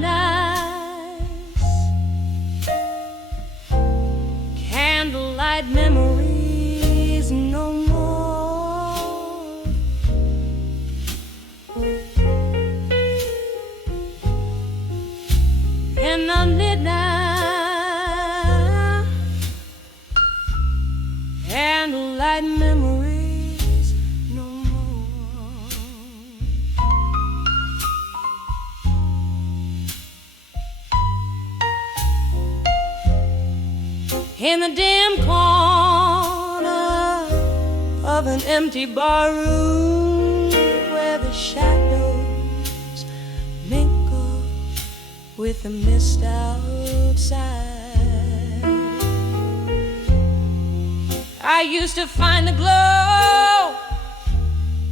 nights, candlelight memories no more. In the midnight, candlelight memories no more. In the dim corner of an empty bar room where the shadows mingle with the mist outside, I used to find the glow,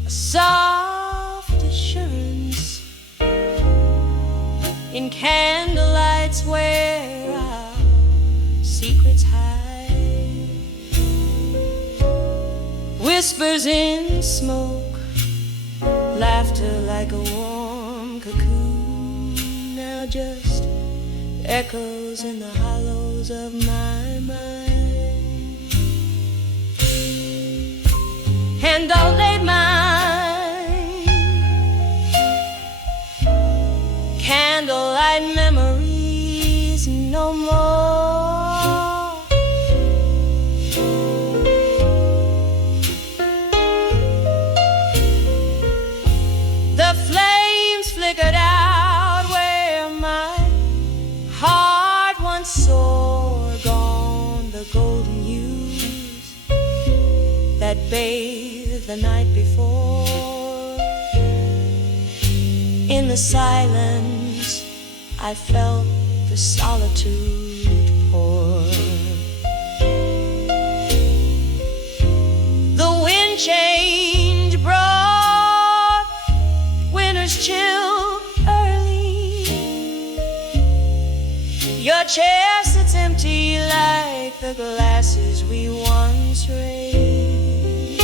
a soft assurance in candlelights where our secrets hide, whispers in smoke, laughter like a warm cocoon, now just echoes in the hollows of my mind. And I'll lay mine, candlelight memories no more. The flames flickered out where my heart once soared, gone the golden hues that bathed the night before. In the silence, I felt the solitude pour. The wind change brought winter's chill early. Your chair sits empty like the glasses we once raised,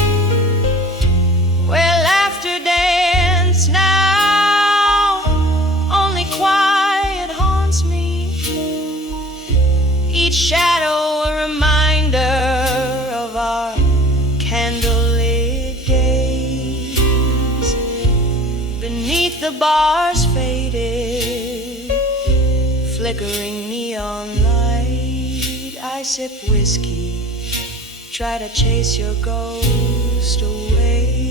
where laughter dance now, only quiet haunts me, each shadow a reminder of our candlelit days. Beneath the bar's faded, flickering neon light, I sip whiskey, try to chase your ghost away.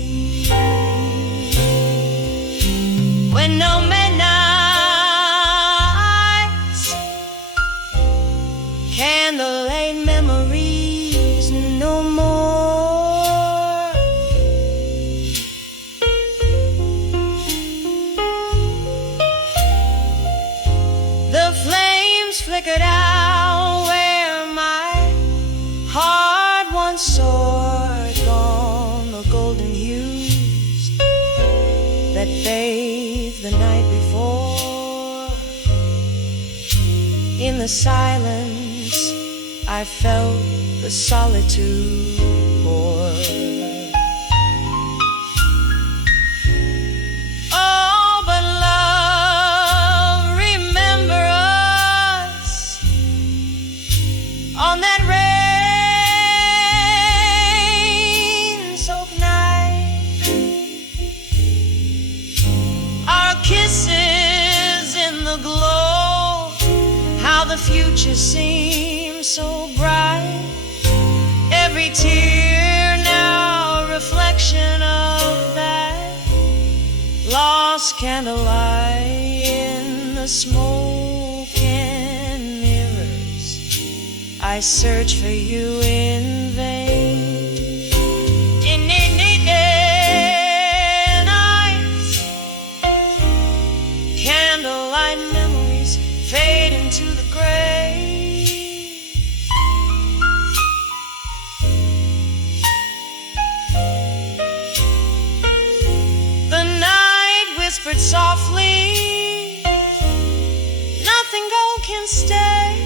When no midnights, candlelight memories no more. The flames flickered out where my heart once soared, gone the golden hues that bathed the night before. In the silence, I felt the solitude pour. Oh, but love, remember us on that rain-soaked night. Our kisses in the glow, how the future seems so bright. Every tear now a reflection of that lost candlelight. In the smoke and mirrors, I search for you in vain. In nights, candlelight memories fade into the gray. The night whispered softly, nothing gold can stay.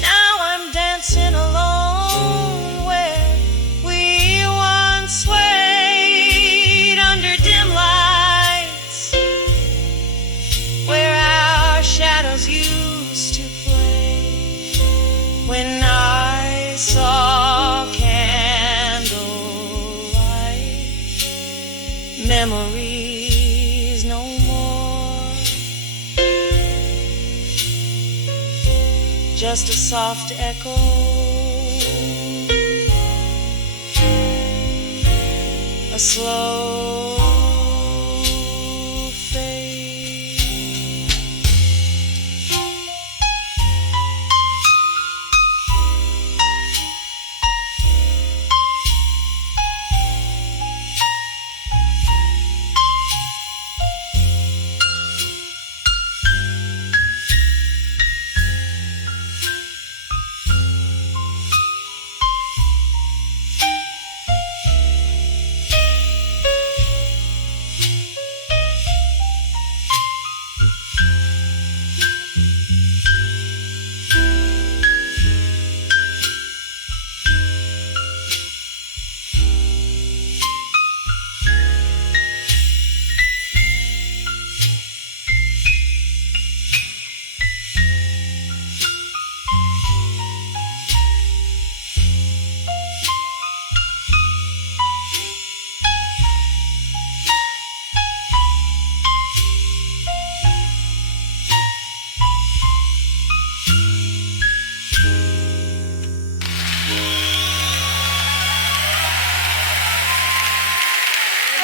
Now I'm dancing alone where we once swayed under dim lights. memories no more. Just a soft echo, a slow fade.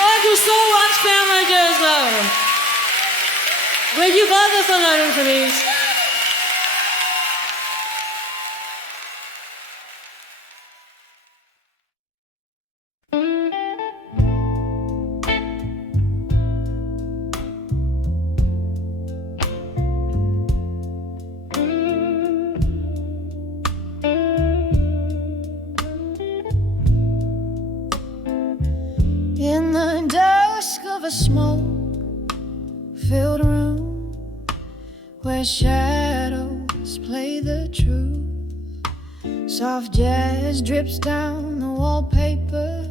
Thank you so much, family Jazzler. Will you guys listen to them, please? In the dusk of a smoke-filled room where shadows play the truth, soft jazz drips down the wallpaper,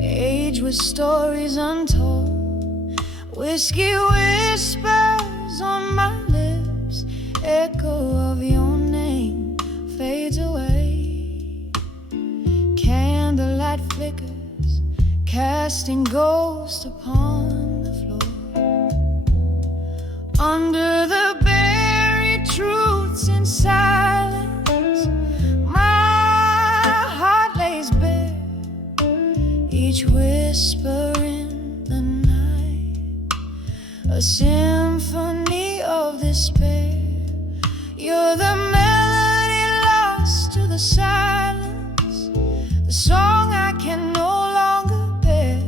age with stories untold. Whiskey whispers on my lips, echo of your name fades away. Candlelight flickers, casting ghosts upon the floor. Under the buried truths in silence, my heart lays bare, each whisper in the night, a symphony of despair. You're the melody lost to the silence, the song I can no longer bear.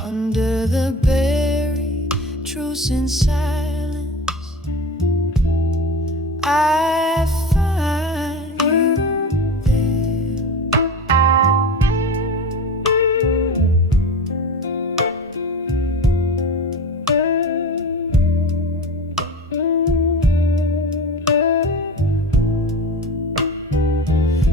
Under the buried truths in silence, I find you there.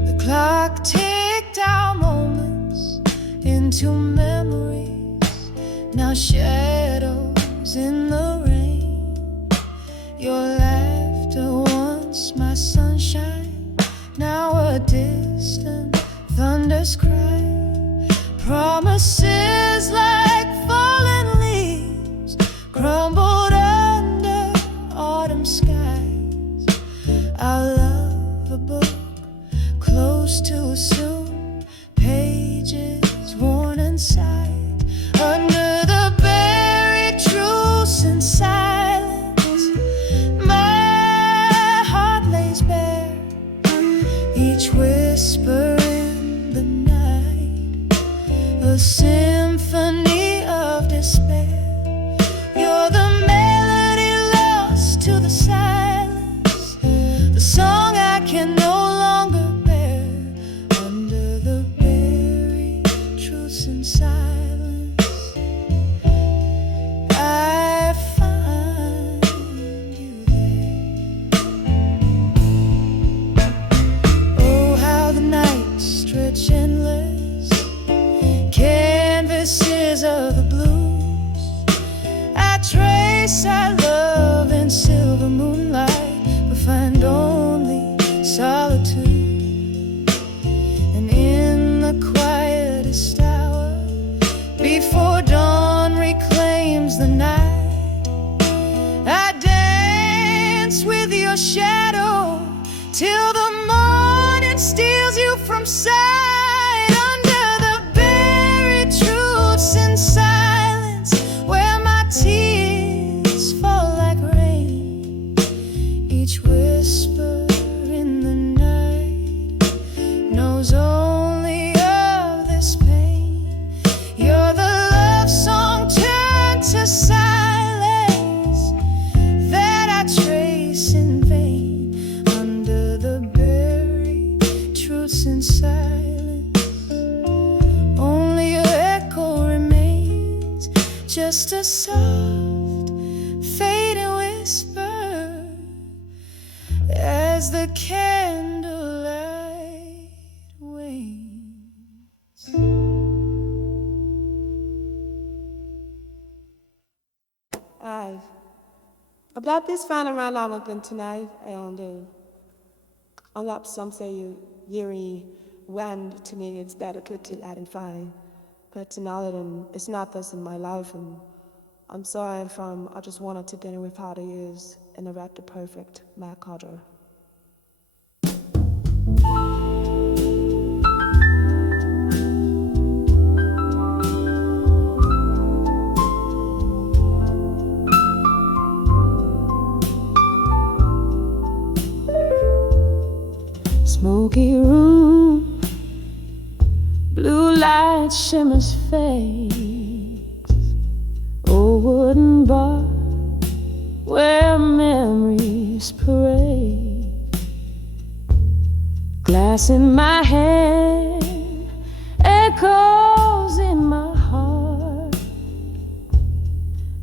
The clock ticked out moments into memories, now shadows in the rain. Your laughter once my sunshine, now a distant thunder's cry. Promises like fallen leaves crumbled under autumn skies. Our love a book close too soon, pages worn inside. Under the buried truths in silence, my heart lays bare, each whisper in the night, a symphony of despair. You're the melody lost to the silence, the song I can no longer bear. Under the buried truths in silence, I find you there. Oh, how the nights stretch endless, canvases of the blues. I trace our love in silver moonlight, but find only solitude. And in the quietest hour, just a soft fading whisper as the candlelight wanes. About this final round I'm tonight, and unlike some say Yuri when to me it's delicate to identify, but now that it's not this in my life, and I'm sorry if I just wanted to dinner with how to use and erect the perfect Mac cutter. Smoky room, blue light shimmers face, old wooden bar where memories parade. Glass in my hand, echoes in my heart.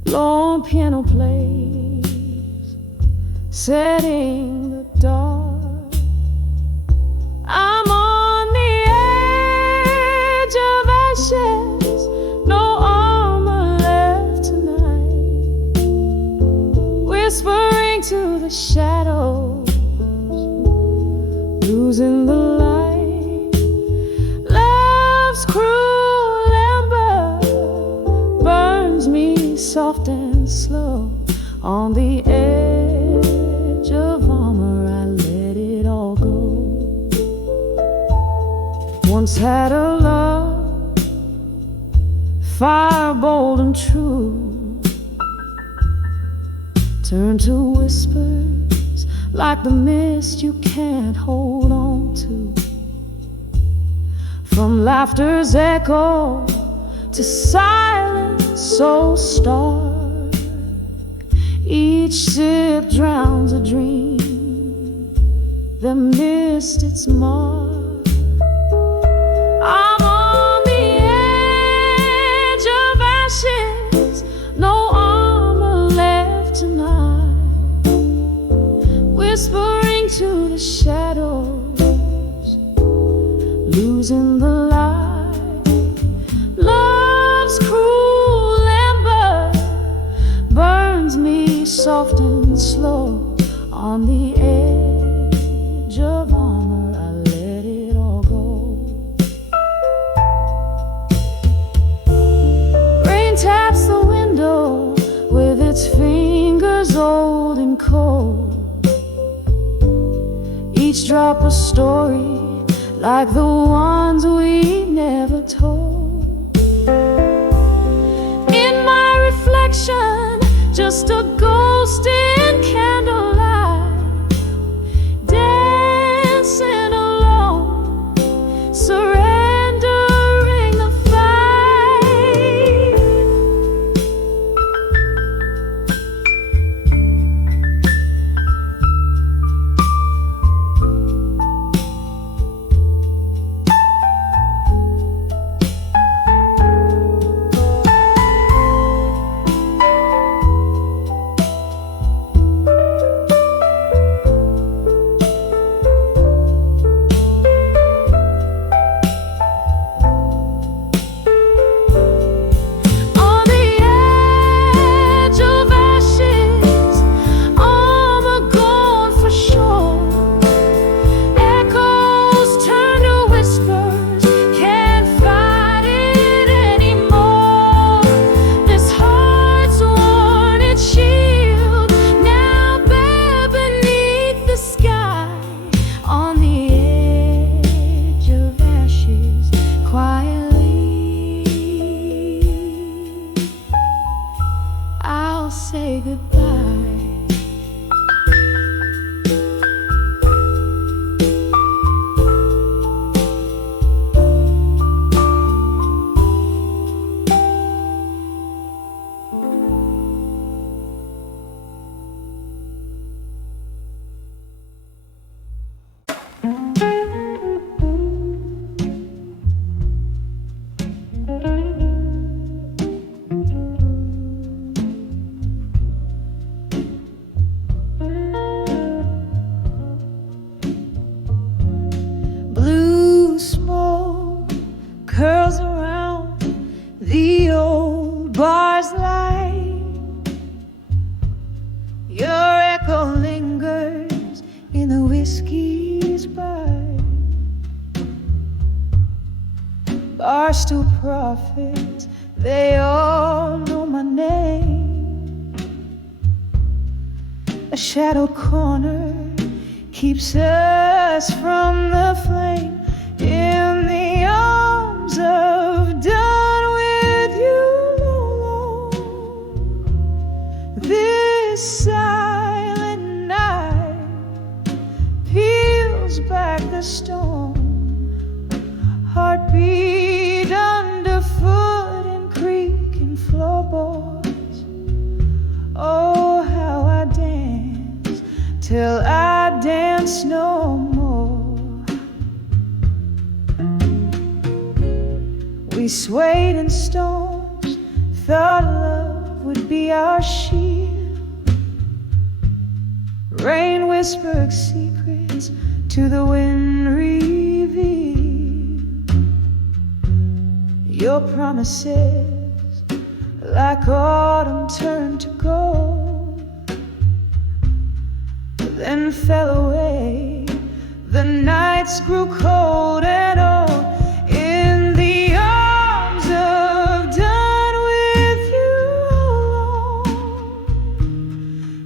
Long piano plays, setting the dark. I'm on the edge of ashes, no armor left tonight. Whispering to the shadows, losing the light. Love's cruel ember burns me soft and slow. On the edge of armor, I let it all go. Once had a love, fire bold and true, turned to whispers like the mist you can't hold on to. From laughter's echo to silence so stark, each sip drowns a dream that missed its mark. I'm on the edge of ashes, no armor left tonight. Whispering to the shadows, losing the light. Love's cruel ember burns me soft and slow. On the edge of armor, I let it all go. Taps the window with its fingers old and cold. Each drop a story like the ones we never told. In my reflection, just a ghost in candlelight, dancing alone, surrendering the fight. to prophets, they all know my name. A shadowed corner keeps us from the flame. In the arms of done with you alone, this silent night peels back the stone. Heartbeat underfoot and creaking floorboards. Oh, how I dance till I dance no more. We swayed in storms, thought love would be our shield. Rain whispered secrets to the wind revealed. Your promises, like autumn, turned to gold, then fell away. The nights grew cold and old. In the arms of done with you alone,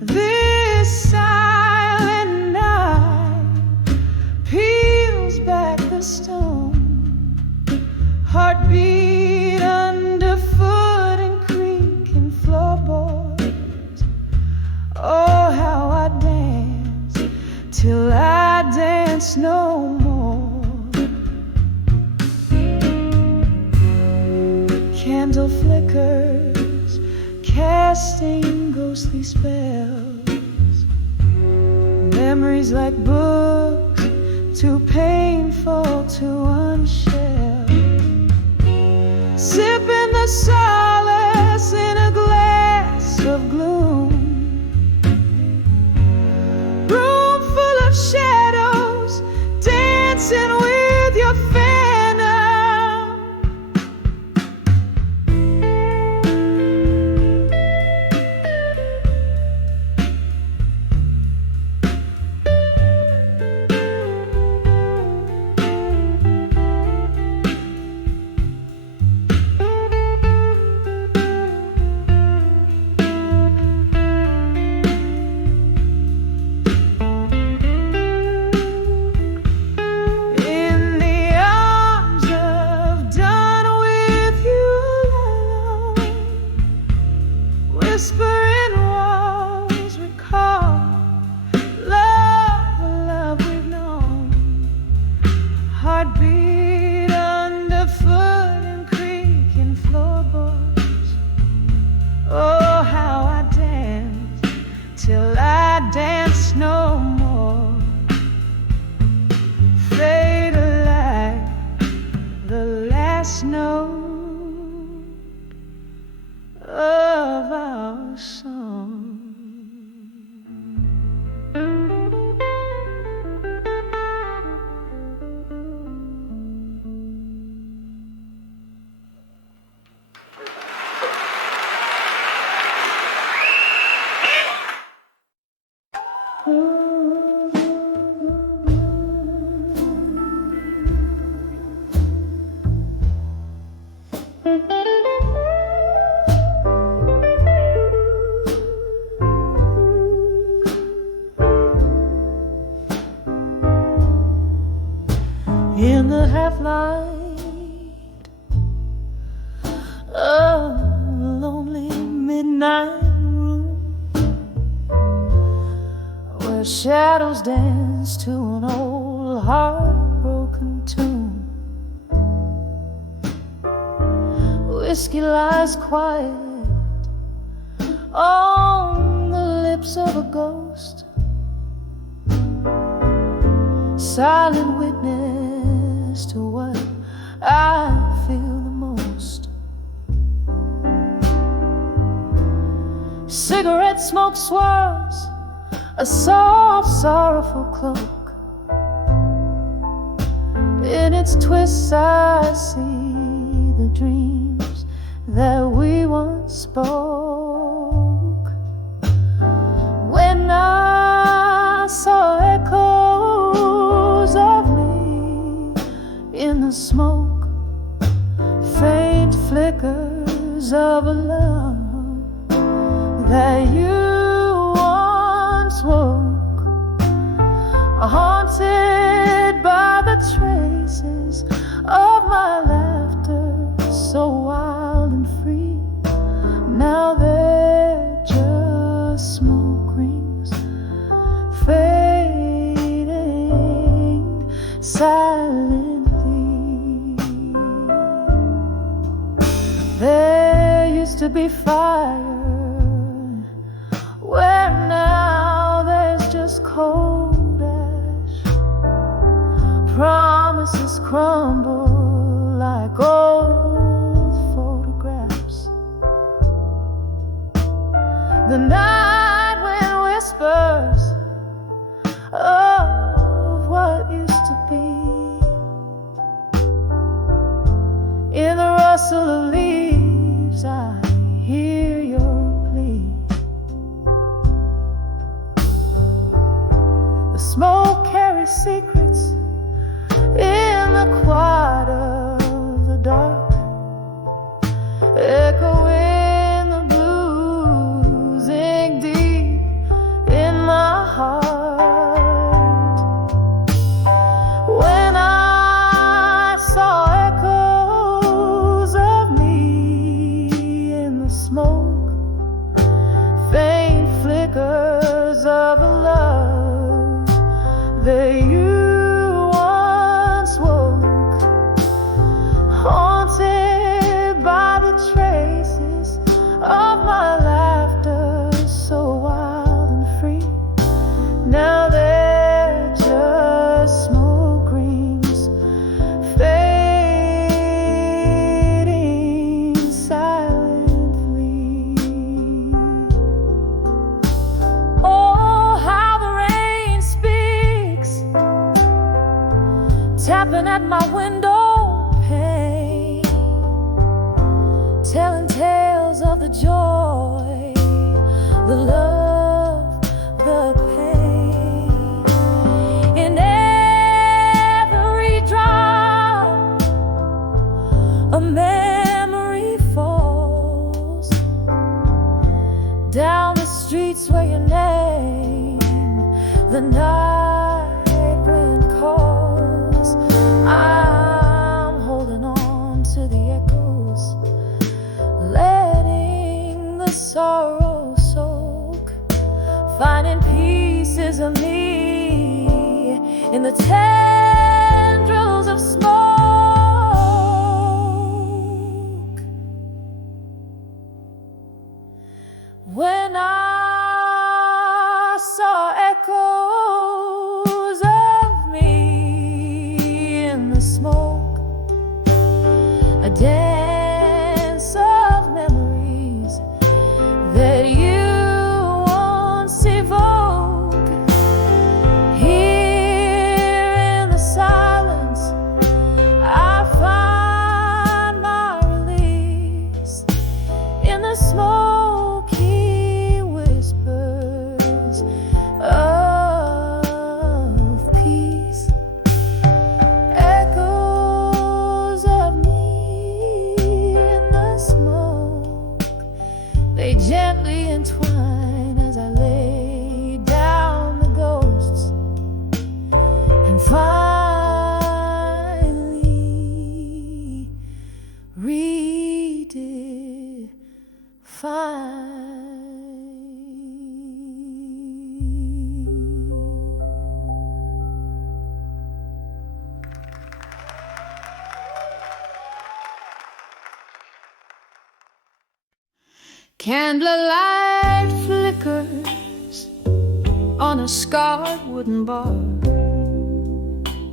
this silent night peels back the stone. Heartbeat underfoot and creaking floorboards. Oh, how I dance till I dance no more. Candle flickers, casting ghostly spells. Memories like books, too painful to unshell. Sipping the solace in a glass of gloom. Room full of shadows, dancing with your phantom. Whispering walls recall love, the love we've known. Heartbeat underfoot and creaking floorboards. Oh, how I dance till I dance no more. Fade alive, the last note of our song. In the half light of a lonely midnight room, where shadows dance to an old heartbroken tune. Whiskey lies quiet on the lips of a ghost, silent witness to what I feel the most. Cigarette smoke swirls a soft, sorrowful cloak. In its twists I see the dreams that we once spoke. When I saw echoes of me in the smoke, flickers of a love that you once woke, haunted by the traces of my laughter, so wild and free. Now they're just smoke rings fading silently. There used to be fire, where now there's just cold ash. Promises crumble like old photographs. The night wind whispers of what used to be. In the rustle of leaves, I hear your plea. The smoke carries secrets in the quiet of the dark, echoing the blues ink deep in my heart. When I saw echoes of me in the smoke, faint flickers of a love that you once woke, haunted by the traces of my laughter, so wild and free. Now they're just smoke rings fading silently. Oh, how the rain speaks, tapping at my window pane, telling tales of the joy, the love, the pain. In every drop, a memory falls down the streets where your name, the night wind calls. I'm holding on to the echoes, letting the sorrow soak, finding pieces of me in the tendrils of smoke. When I saw echoes of me in the smoke, a dance of memories that you once evoke. Here in the silence, I find my release in the smoky whispers of peace. Echoes of me in the smoke, they gently entwine as I lay down the ghosts and finally redefine. Candlelight flickers on a scarred wooden bar.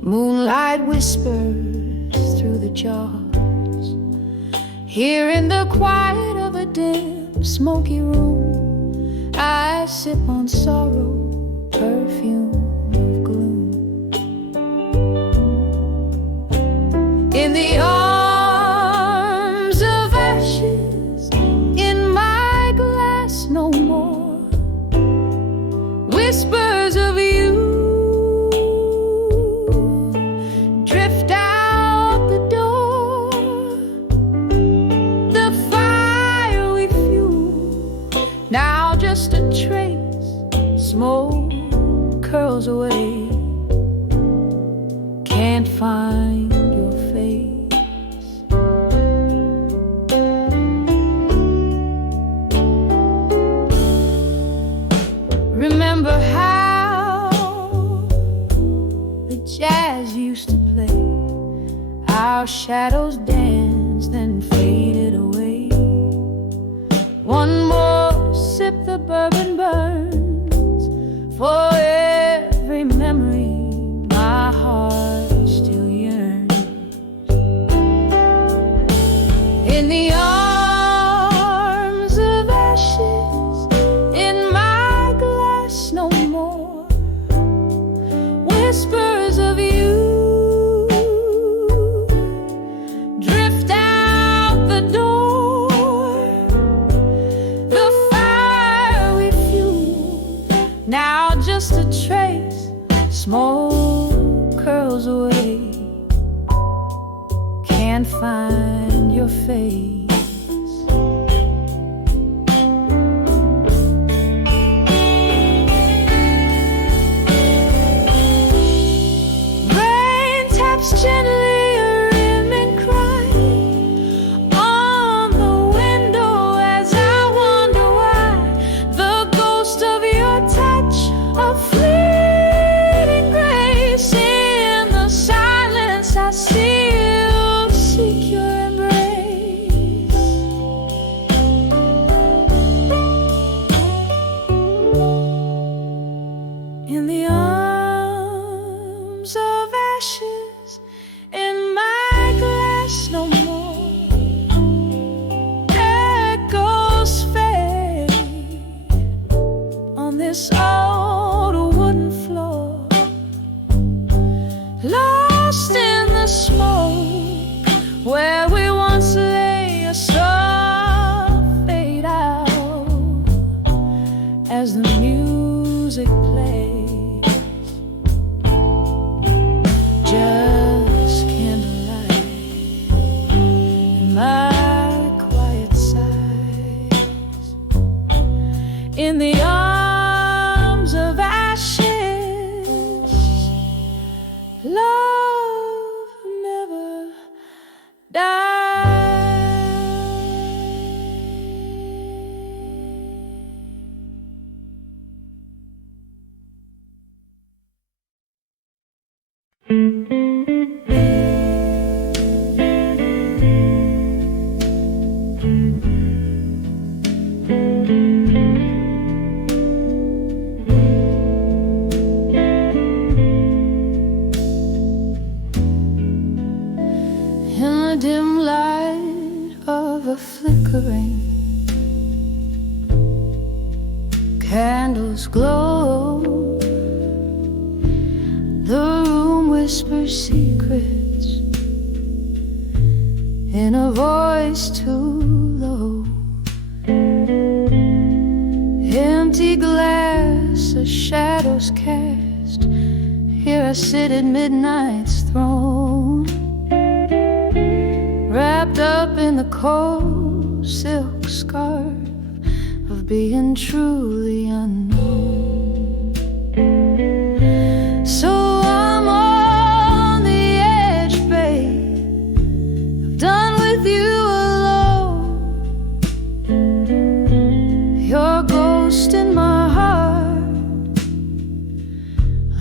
Moonlight whispers through the jars. Here in the quiet of a dim, smoky room, I sip on sorrow, perfume of gloom. In the arms of ashes, in my glass no more, whispers of you drift out the door. The shadows danced then faded away. One more sip, the bourbon burns. For every memory, my heart still yearns. In the arms of ashes, in my glass no more. Whispers of you drift out the door. The fire we fueled, now just a trace. Smoke curls away. Can't find your face. Rain taps gently a rimming cry on the window as I wonder why. The ghost of your touch, a fleeting grace. In the silence I still seek your embrace. In the arms of ashes, in my glass no more. Echoes fade on this old wooden floor. Lost in the smoke where we once lay, a soft fade out as the music plays. Just candlelight in my quiet sighs. In the arms of ashes, love never dies. In the dim light of a flickering candles glow. The room whispers secrets in a voice too low. Empty glass, a shadows cast. Here I sit at midnight's throne, wrapped up in the cold silk scarf of being truly unknown. So I'm on the edge, babe. I'm done with you alone. Your ghost in my heart,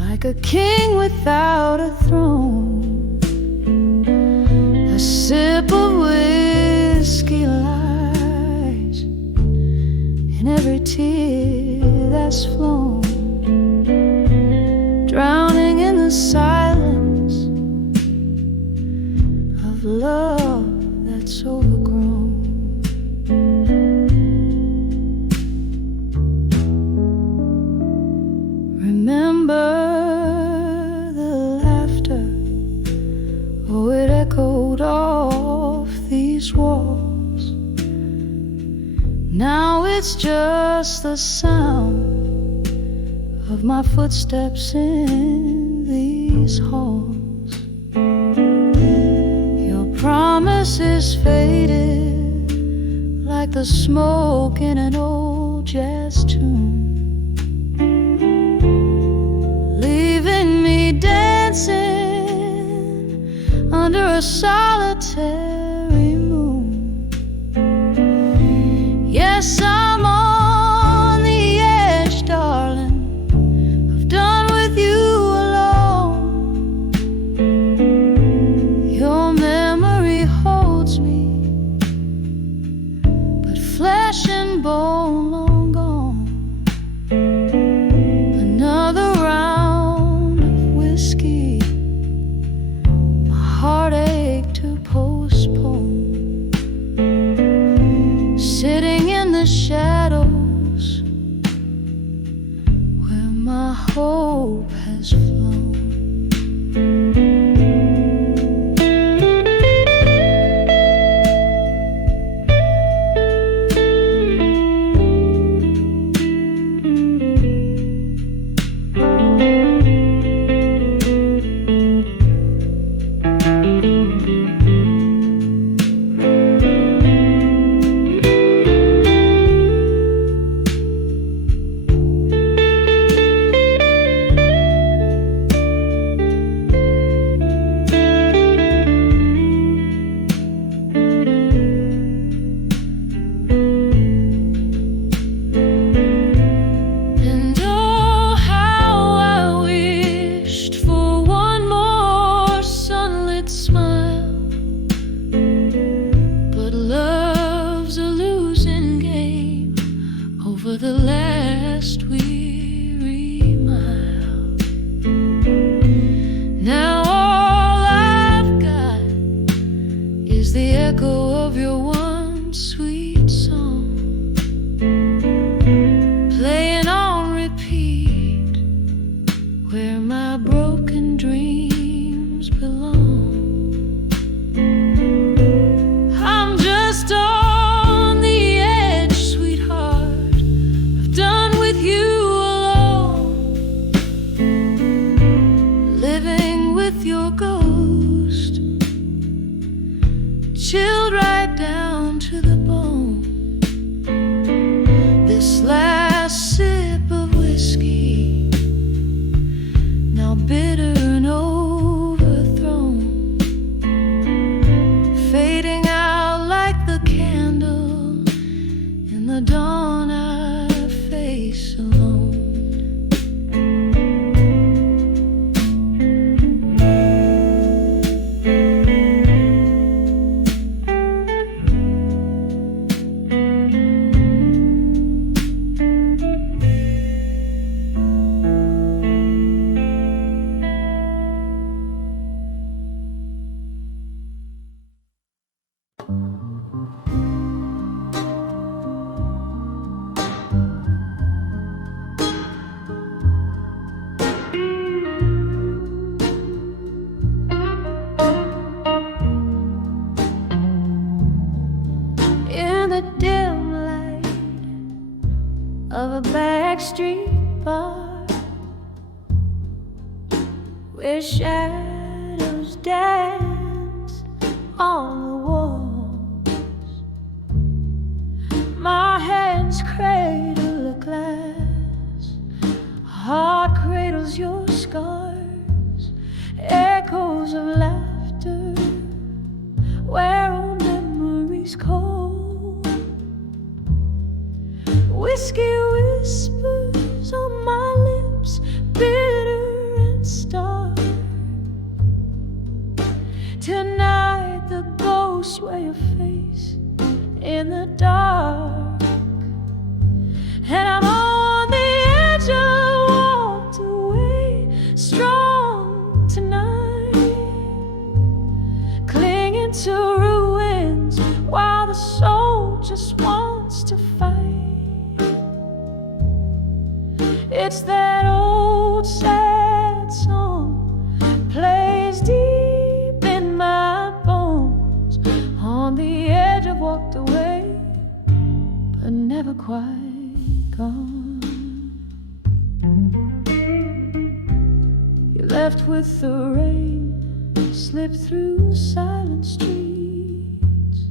like a king without a throne. A sip of whiskey lies in every tear that's flown, drowning in the silence of love that's overgrown. Remember the laughter, oh, it echoed off these walls. Now it's just the sound of my footsteps in these halls. Your promise is faded like the smoke in an old jazz tune, leaving me dancing under a solitary moon. Yes, I'm on the edge, darling. I've done with you alone. Your memory flesh and bone long gone. Another round of whiskey, my heartache to postpone. Sitting in the shadows where my hope has flown. The last weary mile. Now all I've got is the echo of your one sweet song, playing on repeat where my broken dreams belong. I'm just on the edge, sweetheart, done with you alone, living with your ghost, chilled right down to the bone. This last sip of whiskey, now bitter and overthrown, fading out like the candle in the dawn I face alone. Of a backstreet bar where shadows dance on the walls, my hands cradle a glass, heart cradles your scars, echoes of laughter where old memories cold. Whiskey whispers on my lips, bitter and stark. Tonight the ghosts wear your face in the dark, and I'm on the edge. I walked away strong tonight, clinging to ruins while the soul just wants to fight. It's that old sad song plays deep in my bones. On the edge I've walked away, but never quite gone. You left with the rain, slipped through silent streets.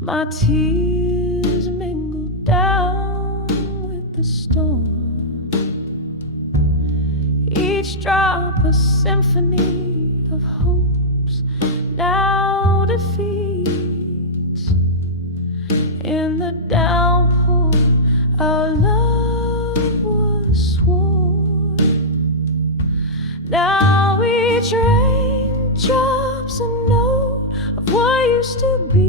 My tears mingled down with the storm. Each drop a symphony of hopes now defeats. In the downpour our love was sworn. Now each rain drops a note of what used to be.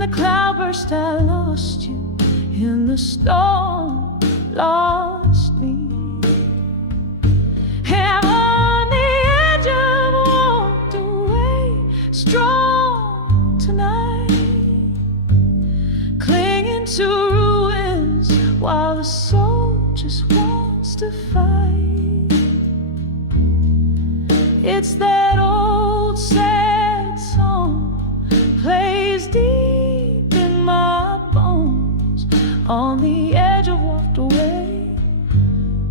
the cloudburst I lost you, in the storm lost me. And on the edge I've walked away, strong tonight, clinging to ruins while the soul just wants to fight. It's that old sad song plays deep in my bones. On the edge I walked away,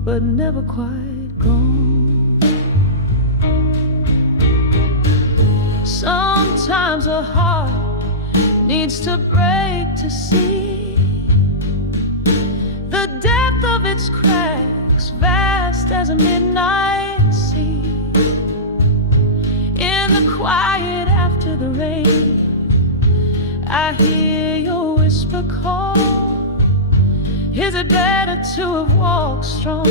but never quite gone. Sometimes a heart needs to break to see the depth of its cracks, vast as a midnight sea. In the quiet after the rain, I hear your whisper call. Is it better to have walked strong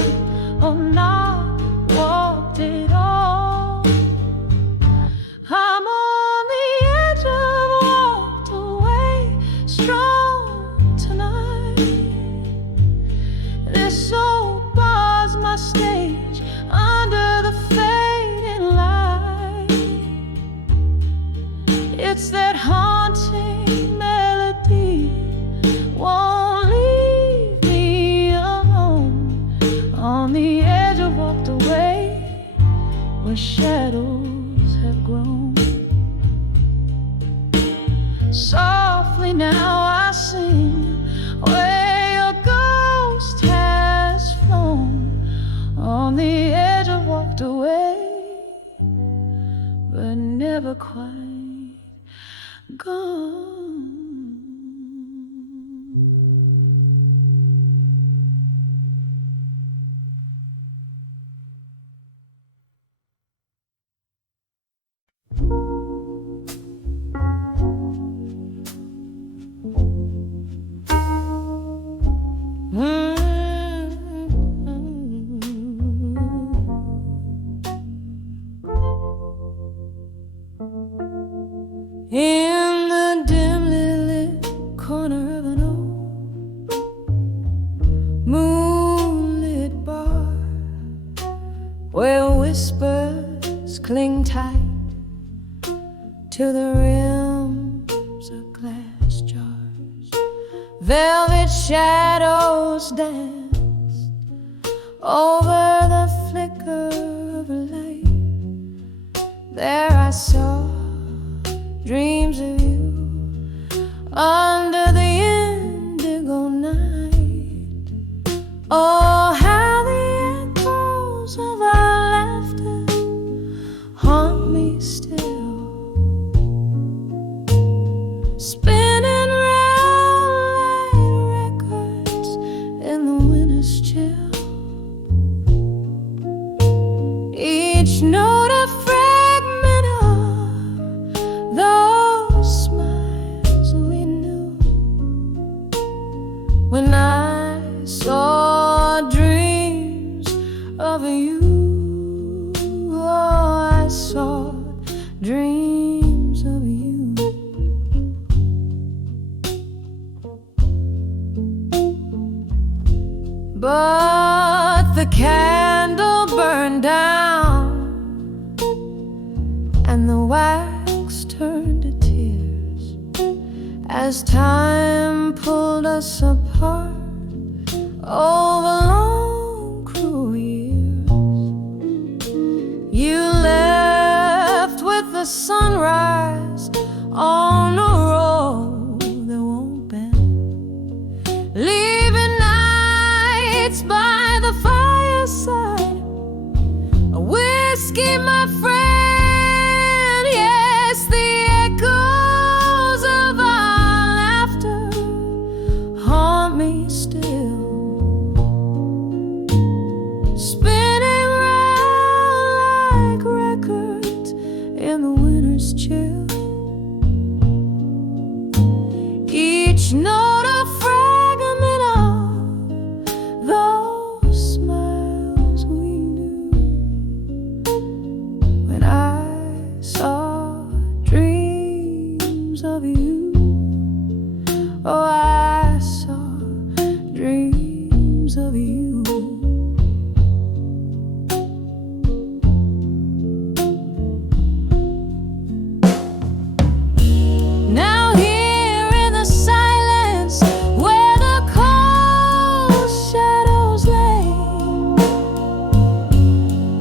or not walked at all? I'm on the edge, I've walked away, strong tonight. This soul bars my stage under the fading light. It's that haunting melody, won't leave me alone. On the edge I walked away, where shadows have grown. Softly now I sing, where your ghost has flown. On the edge I walked away, but never quite gone. In the dimly lit corner of an old moonlit bar, where whispers cling tight to the rims of glass jars, velvet shadows danced over the flicker of a light. There I saw dreams of you under the indigo night. Oh, how the echoes of our laughter haunt me still, spinning round like records in the winter's chill. Each note a fragment of those smiles we knew when I saw dreams of you. Oh, I saw dreams of you. But the candle burned down and the wax turned to tears as time pulled us apart over long cruel years. You left with the sunrise on a road that won't bend, leaving nights by the fireside, a whiskey, my friend. Yes, the echoes of our laughter haunt me still, spinning round like records in the winter's chill. Each note a fragment of those smiles we knew when I saw dreams of you. Oh, I saw dreams of you. Now here in the silence where the cold shadows lay,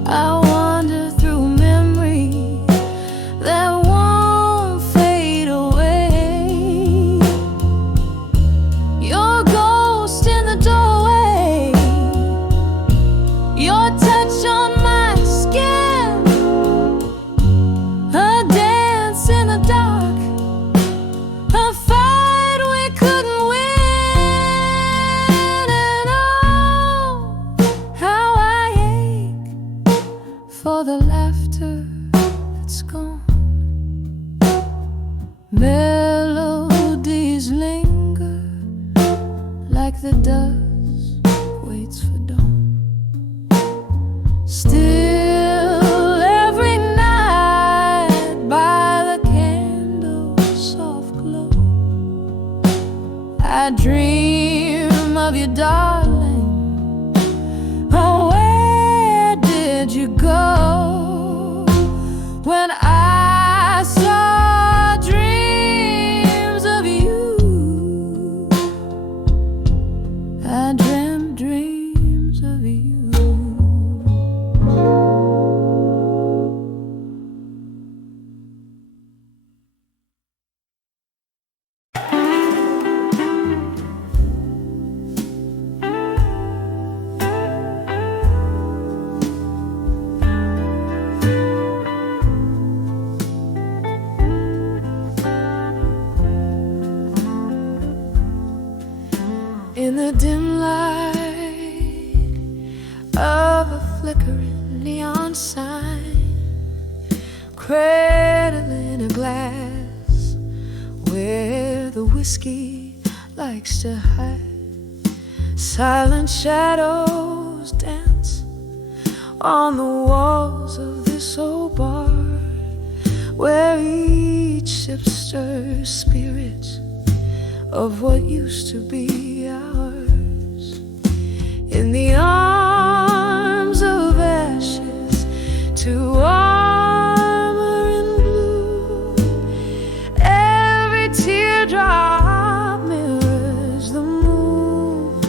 I wander through memory that won't fade away. Your ghost in the doorway, your touch on my skin, a dance in the dark, a fight we couldn't win. And oh, how I ache for the laughter that's gone. Melodies linger like the dust waits for dawn. Still every night by the candle's soft glow, I dream of you, darling. Oh, where did you go when I saw dreams of you? I dreamt dreams of you. In the dim light of a flickering neon sign, cradling a glass where the whiskey likes to hide, silent shadows dance on the walls of this old bar, where each sip stirs spirits of what used to be ours. In the arms of ashes, to armor in blue, every teardrop mirrors the moon,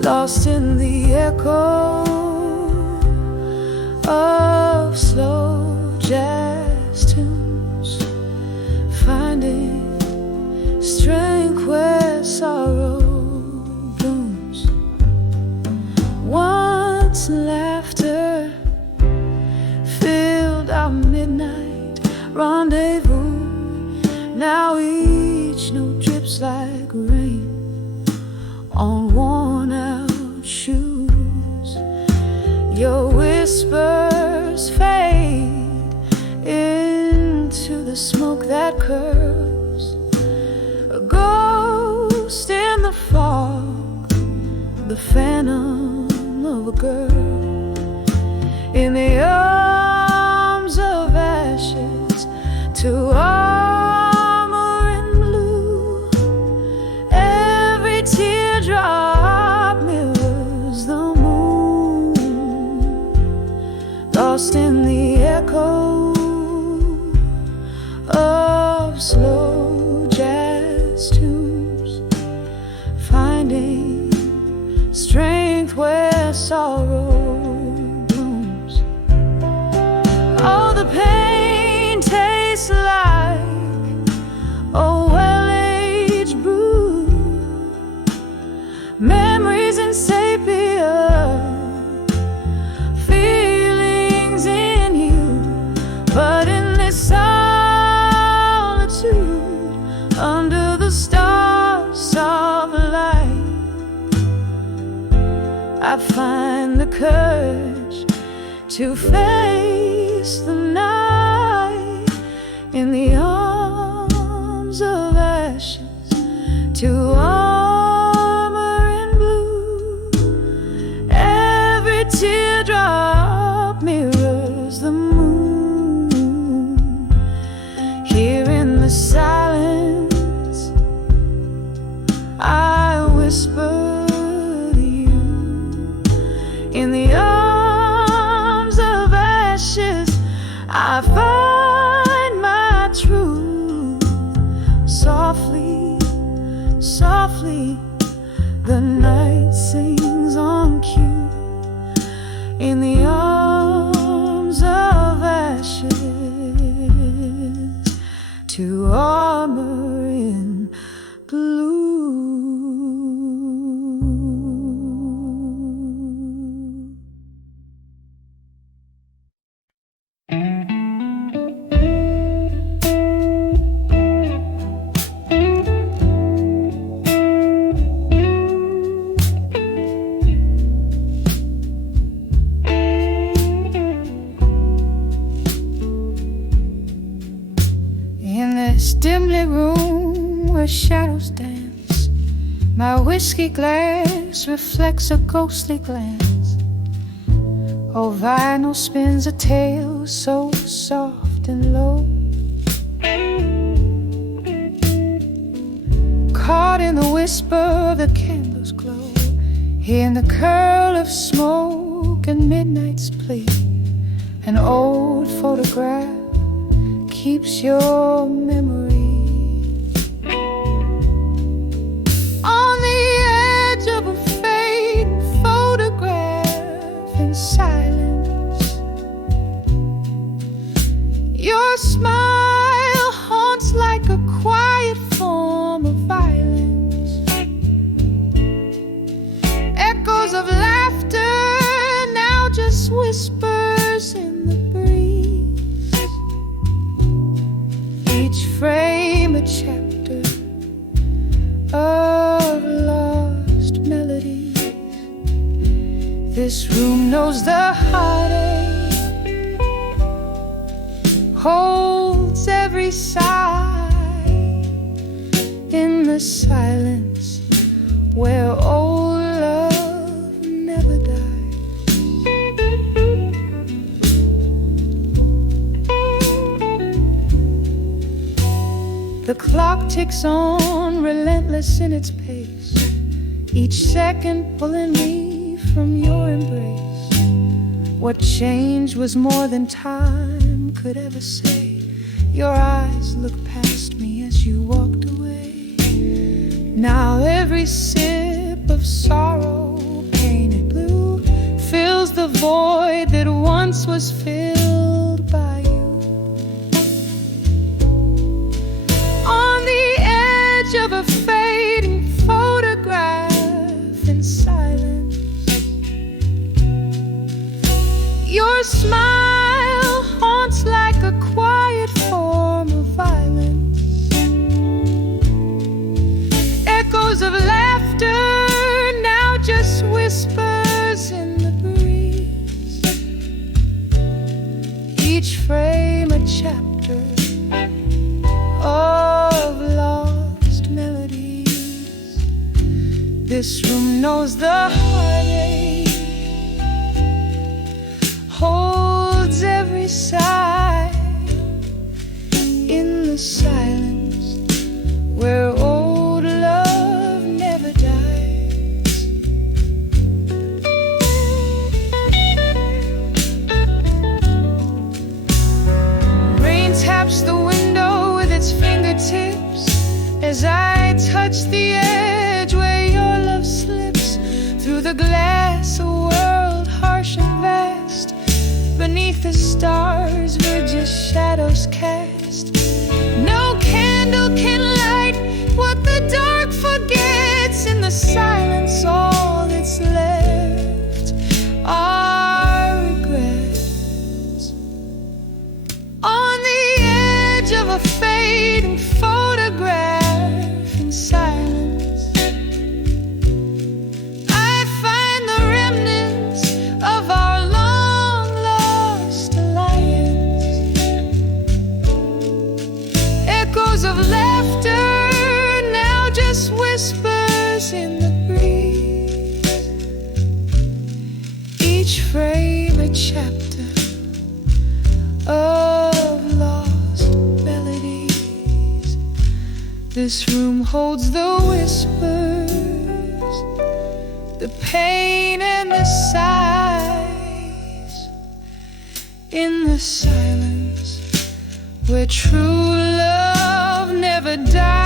lost in the echo of slow jazz tunes, finding strength where sorrow blooms. Once laughter filled our midnight rendezvous, now each note drips like rain on worn out shoes. Your whispers fade into the smoke that curls, a ghost in the fog, the phantom of a girl. In the arms of ashes, to armor in blue, every teardrop mirrors the moon, lost in the echo of slow jazz tunes, finding strength where sorrow blooms. Oh, the pain tastes like a well-aged brew, memories in sepia, feelings in you, but in this solitude, under the stars of light, I find the courage to face the night. In the arms of ashes, to armor in blue, every teardrop mirrors the moon. Here in the silence softly, the night sings on cue in the arms of ashes to armor in blue. This dimly room where shadows dance, my whiskey glass reflects a ghostly glance. Oh, vinyl spins a tale so soft and low, caught in the whisper of the candle's glow, hearing the curl of smoke and midnight's plea. An old photograph keeps your memory on the edge of a fading photograph in silence. Your smile haunts like a quiet form of violence. Echoes of laughter now just whispers in the breeze. Each frame a chapter of lost melodies. This room knows the heartache, holds every sigh in the silence where old love never dies. The clock ticks on, relentless in its pace, each second pulling me from your embrace. What changed was more than time could ever say. Your eyes looked past me as you walked away. Now every sip of sorrow, painted blue, fills the void that once was filled by you. Of a fading photograph in silence, your smile haunts like a quiet form of violence. Echoes of laughter now just whispers in the breeze. Each frame a chapter of lost melodies. This room knows the heartache, holds every sigh in the silence where old love never dies. Rain taps the window with its fingertips as I touch the edge where your love slips through the glass. A world harsh and vast, beneath the stars we're just shadows cast. No candle can light what the dark forgets. In the silence all that's left are regrets. On the edge of a fading photograph in silence, I find the remnants of our long lost alliance. Echoes of laughter now just whispers in the breeze. Each frame a chapter of lost melodies. This room holds the whispers, the pain and the sighs in the silence where true love never dies.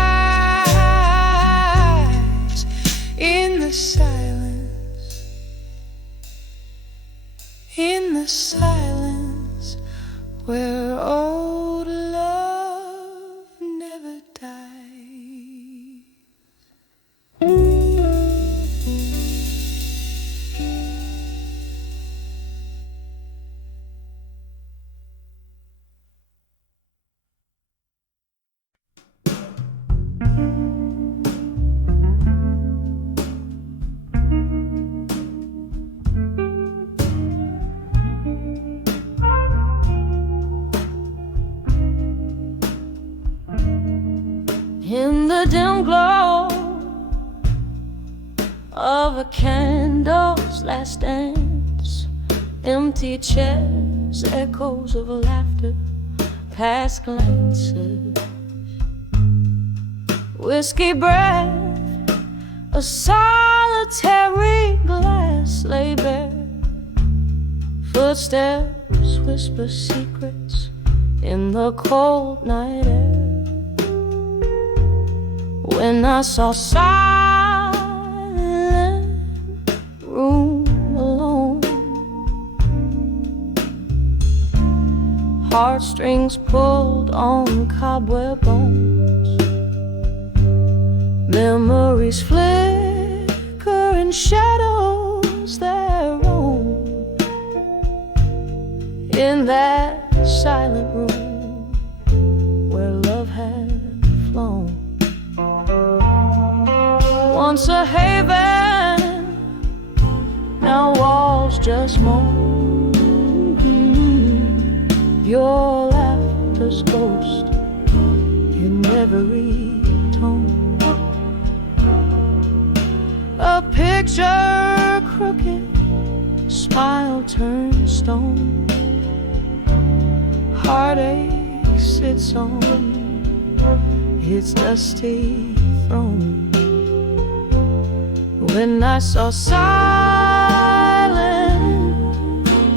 In the dim glow of a candle's last dance, empty chairs, echoes of laughter, past glances, whiskey breath, a solitary glass lay bare. Footsteps whisper secrets in the cold night air. When I saw silent room alone, heartstrings pulled on cobweb bones, memories flicker in shadows that roam. In that silent room where love had flown, once a haven, now walls just moan. Your laughter's ghost in every tone, a picture crooked, smile turned stone. Heartache sits on its dusty throne. When I saw silent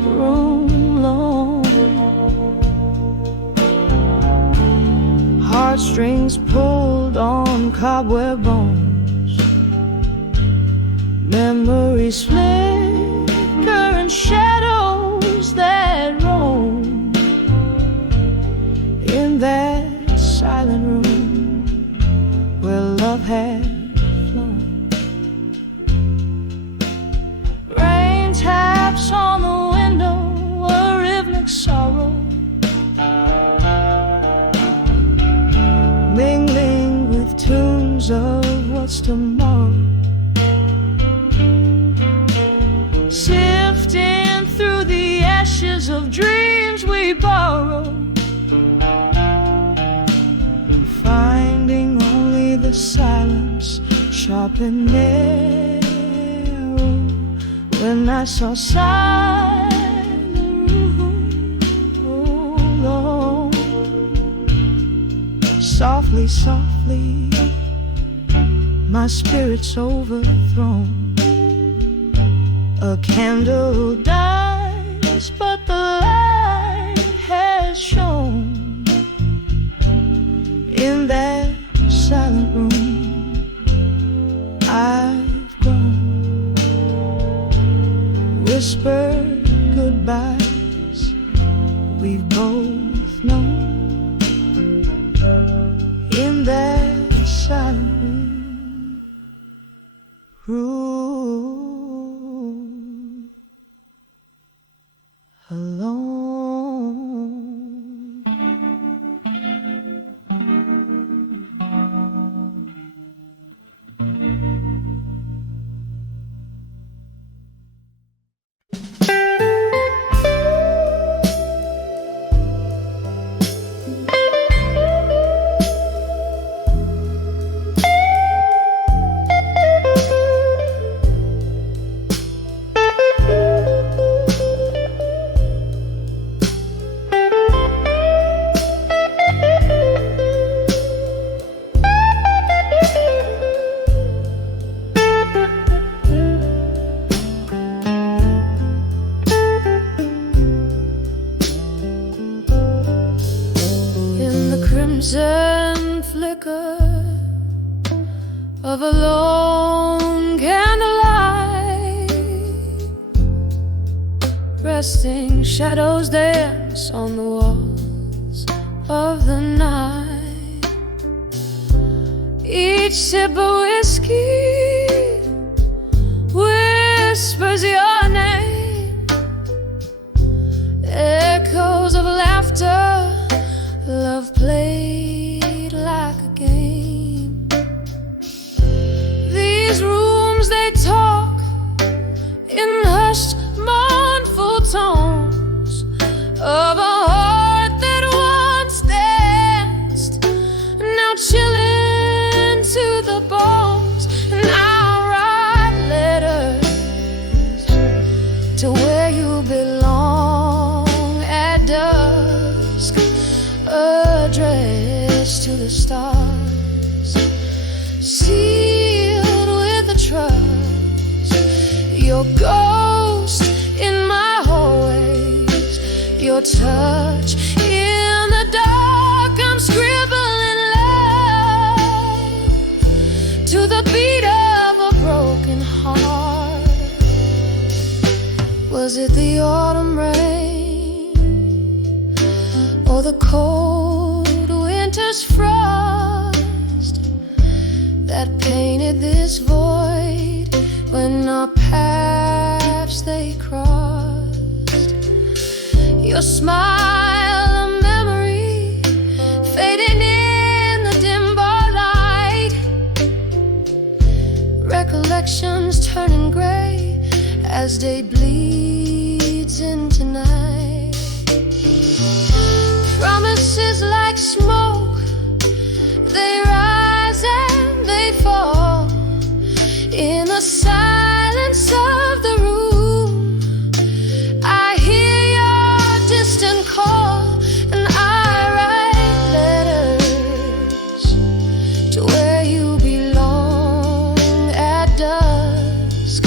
room alone, heartstrings pulled on cobweb bones, memories flicker in shadows that roam. In that silent room where love had flown, rain taps on the window, a rhythmic sorrow, mingling with tunes of what's tomorrow, sifting through the ashes of dreams we borrow, finding only the silence sharp and narrow. When I saw silent room alone, softly, softly, my spirit's overthrown. A candle dies, but the light has shone. In that silent room I've grown, whispered goodbyes we've both known. In that silent room alone. Flicker of a lone candlelight, resting shadows dance on the walls of the night. Each sip of whiskey whispers your name, echoes of laughter, love played like a game. These rooms, they talk in hushed, mournful tones of a heart that once danced, now chilling sealed with a trust. Your ghost in my hallways, your touch in the dark. I'm scribbling love to the beat of a broken heart. Was it the autumn rain or the cold winter's frost that painted this void when our paths they crossed? Your smile, a memory fading in the dim bar light, recollections turning gray as day bleeds into night. Promises like smoke, they rise and they fall in the silence of the room. I hear your distant call, and I write letters to where you belong at dusk,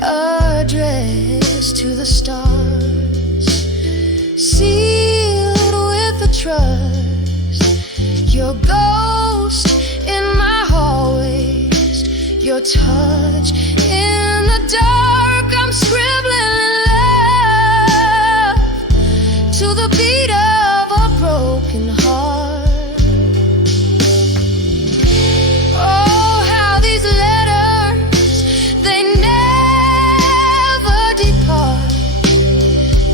addressed to the stars, sealed with the trust. Your ghost in my hallways, your touch in the dark. I'm scribbling love to the beat of a broken heart. Oh, how these letters, they never depart,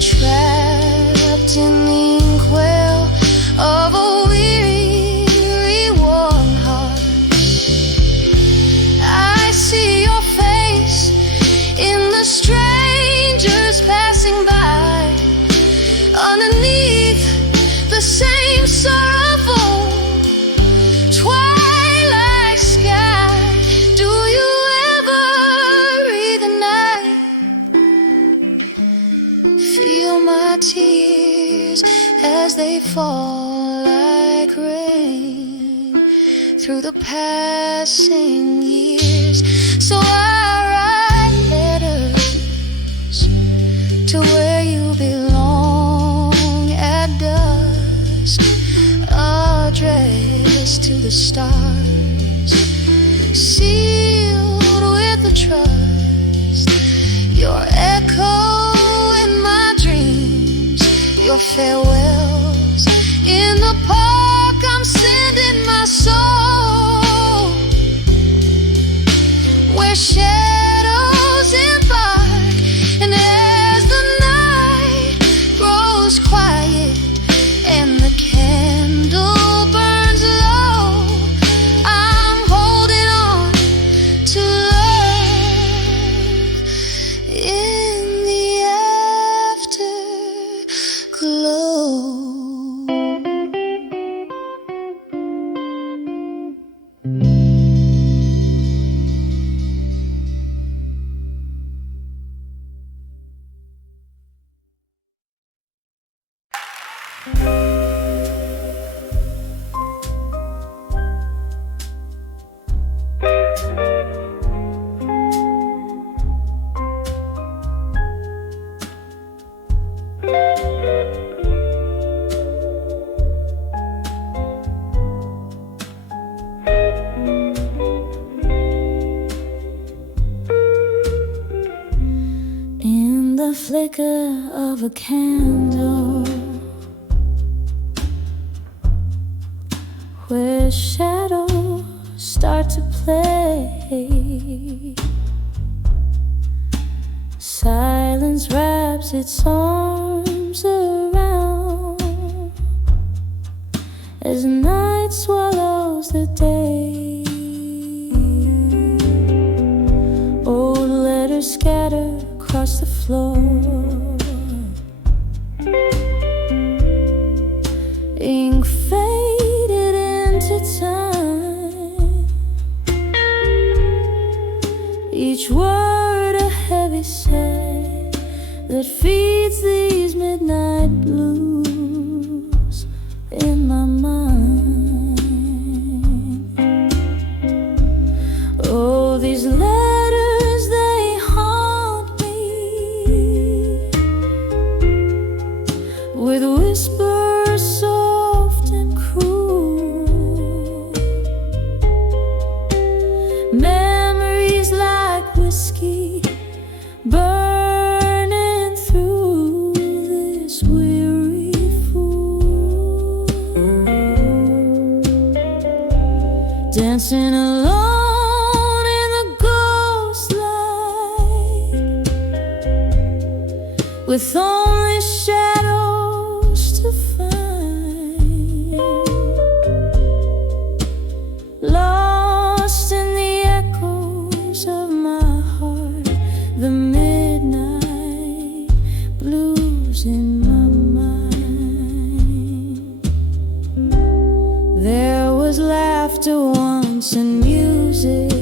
trapped in the inkwell of a weary, worn heart. I see your face in the strangers passing by, underneath the same sorrowful twilight sky. Do you ever read the night? Feel my tears as they fall like rain through the passing years. So I write letters to where you belong at dusk, addressed to the stars, sealed with a trust. Your echo in my dreams, your farewells in the park. I'm sending my soul where shadows embark, and as the night grows quiet and the candle burns low, I'm holding on to love in the afterglow. In the flicker of a candle, where shadows start to play, silence wraps its arms around as night swallows the day. Old letters scatter across the floor, ink faded into time, each word a heavy sigh that feeds these midnight blues in my mind. Memories like whiskey burning through this weary fool, dancing alone in the ghost light, with only shadows to find, lost in the echoes of my heart, the midnight blues in my mind. There was laughter once and music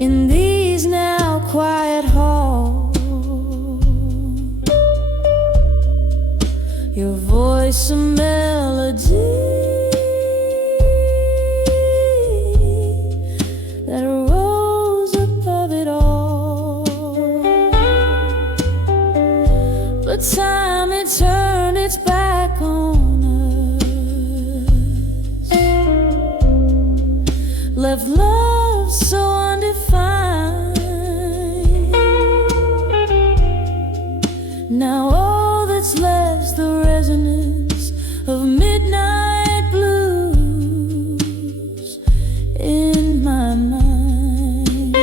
in these now quiet halls. Your voice a melody that rose above it all. But time had turned its back on us, left love so undefined. Now all that's left's the resonance of midnight blues in my mind.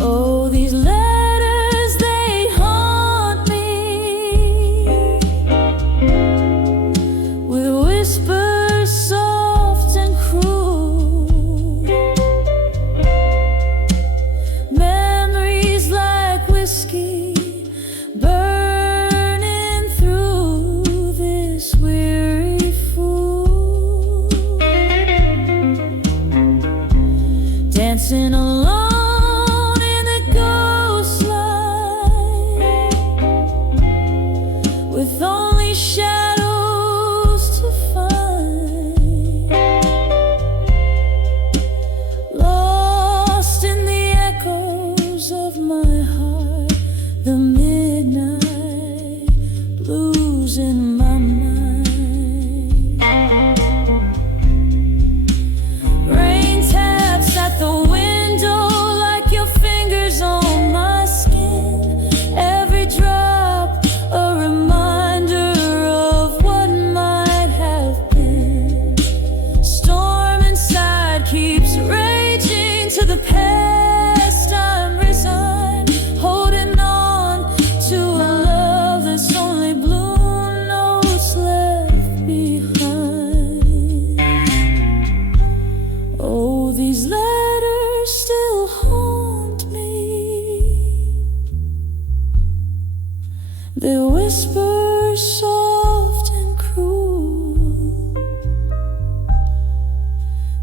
Oh, these letters, they haunt me with whispers soft and cruel, memories like whiskey burning through this weary fool, dancing alone in the ghost light, with only shadows to find, lost in the echoes of my heart, the midnight blues in my mind. Rain taps at the window like your fingers on my skin, every drop a reminder of what might have been. Storm inside keeps raging to the past. I'm resigned, holding on to a love that's only blue notes left behind. Oh, these letters still haunt me, they whisper soft and cruel,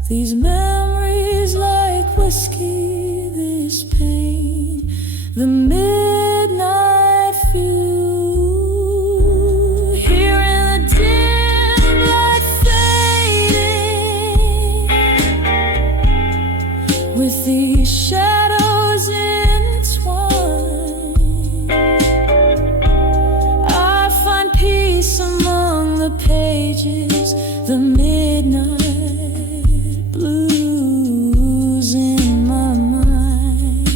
these memories like whiskey, this pain, the midnight fuel, here in the dim light fading, with these shadows entwined, I find peace among the pages, the midnight blues in my mind.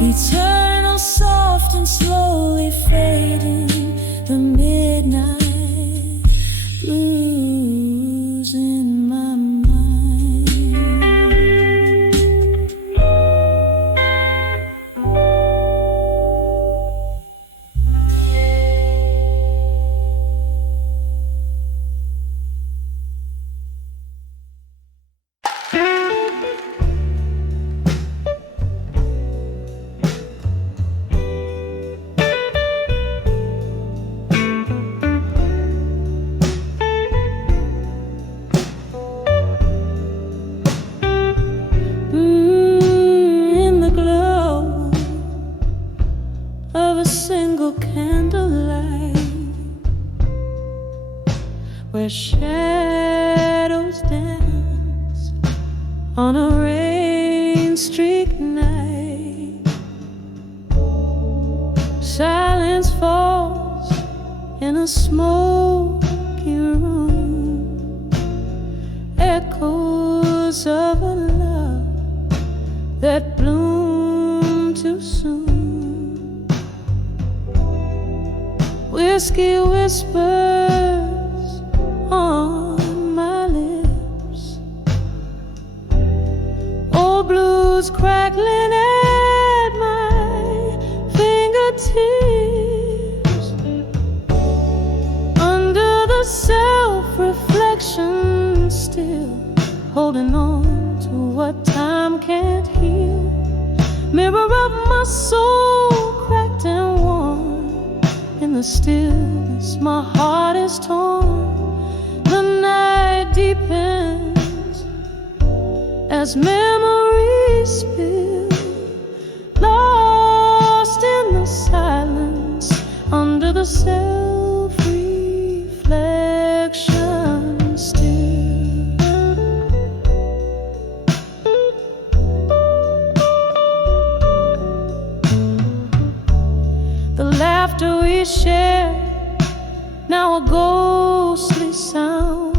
Eternal, soft and slowly fading, the midnight blues in my mind. In the glow of a single candlelight, where shadows dance on a rain-streaked night, silence falls in a smoky room, echoes of a love that bloomed too soon. Whiskey whispers on my lips, old blues crackling at my fingertips. Under the self-reflection, still holding on to what time can't heal. Mirror of my soul, cracked and worn. In the stillness, my heart is torn. The night deepens as memories spill, lost in the silence under the self-reflection still. The laughter we shared, now a ghostly sound,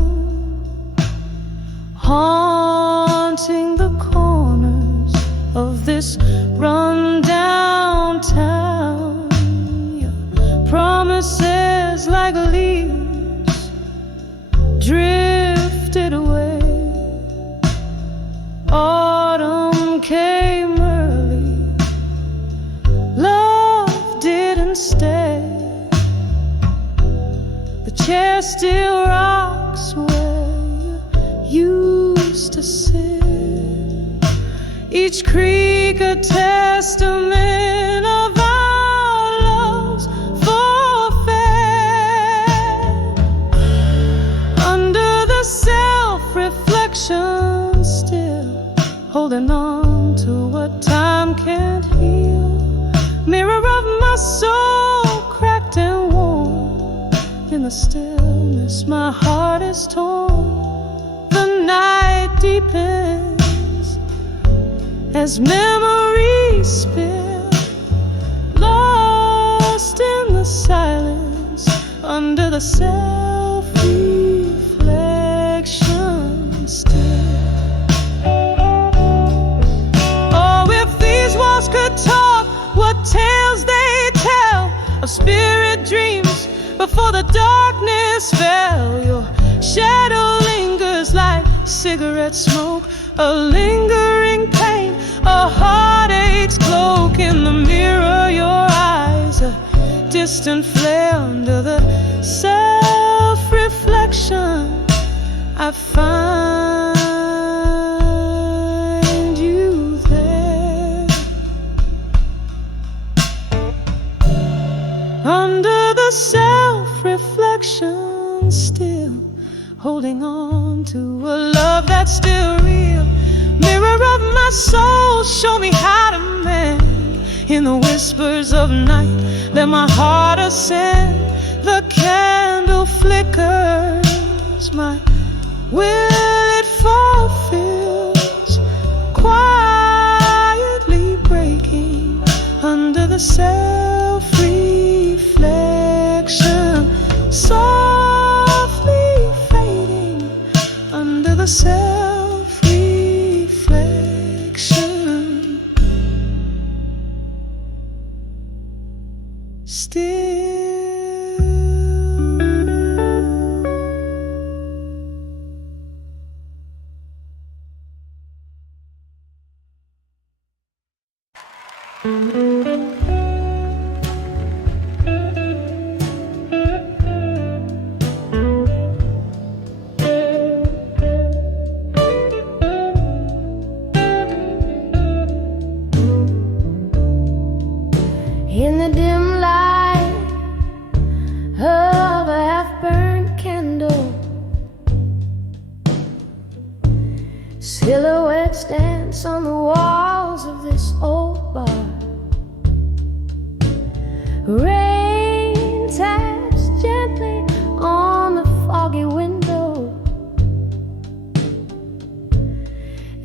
haunting the corners of this run-down town. Your promises like leaves drifted away. Autumn came early, love didn't stay. The chair still rocks where you used to sit. Each creak a testament of our love's forfeit. Under the self-reflection, still holding on to what time can't heal. Mirror of my soul, cracked and worn. In the stillness, my heart is torn. The night deepens as memories spill, lost in the silence under the self-reflection still. Oh, if these walls could talk, what tales they tell of spirit dreams before the darkness fell. Your shadow lingers like cigarette smoke, a lingering pain, a heartache's cloak. In the mirror, your eyes, a distant flare under the self-reflection. I find you there. Under the self-reflection, still holding on to a love that's still real. Mirror of my soul, show me how to mend. In the whispers of night, let my heart ascend. The candle flickers, my will it fulfills, quietly breaking under the self-reflection, softly fading under the self-reflection still. In the dim light of a half-burned candle, silhouettes dance on the walls of this old bar. Rain taps gently on the foggy window,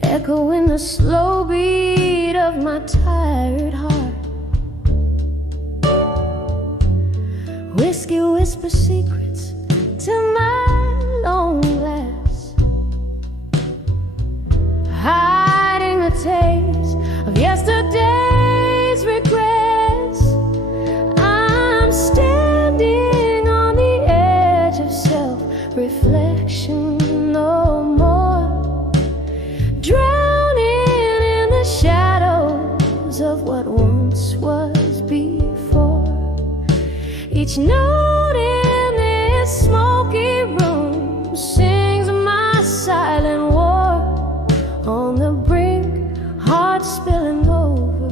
echoing the slow beat of my tired heart. Whiskey whispers secrets to my long glass, hiding the taste of yesterday's regrets. I'm standing on the edge of self-reflection no more, drowning in the shadows of what once was before. Each note in this smoky room sings my silent war. On the brink, heart spilling over,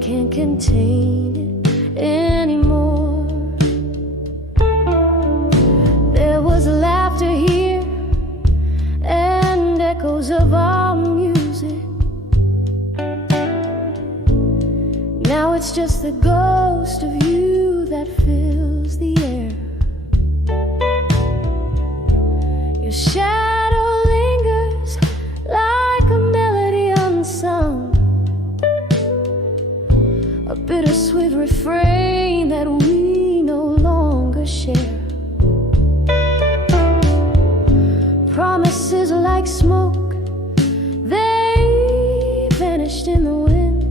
can't contain it anymore. There was laughter here and echoes of our music. Now it's just the ghost of you that fills the air. Your shadow lingers like a melody unsung, a bittersweet refrain that we no longer share. Promises like smoke, they vanished in the wind,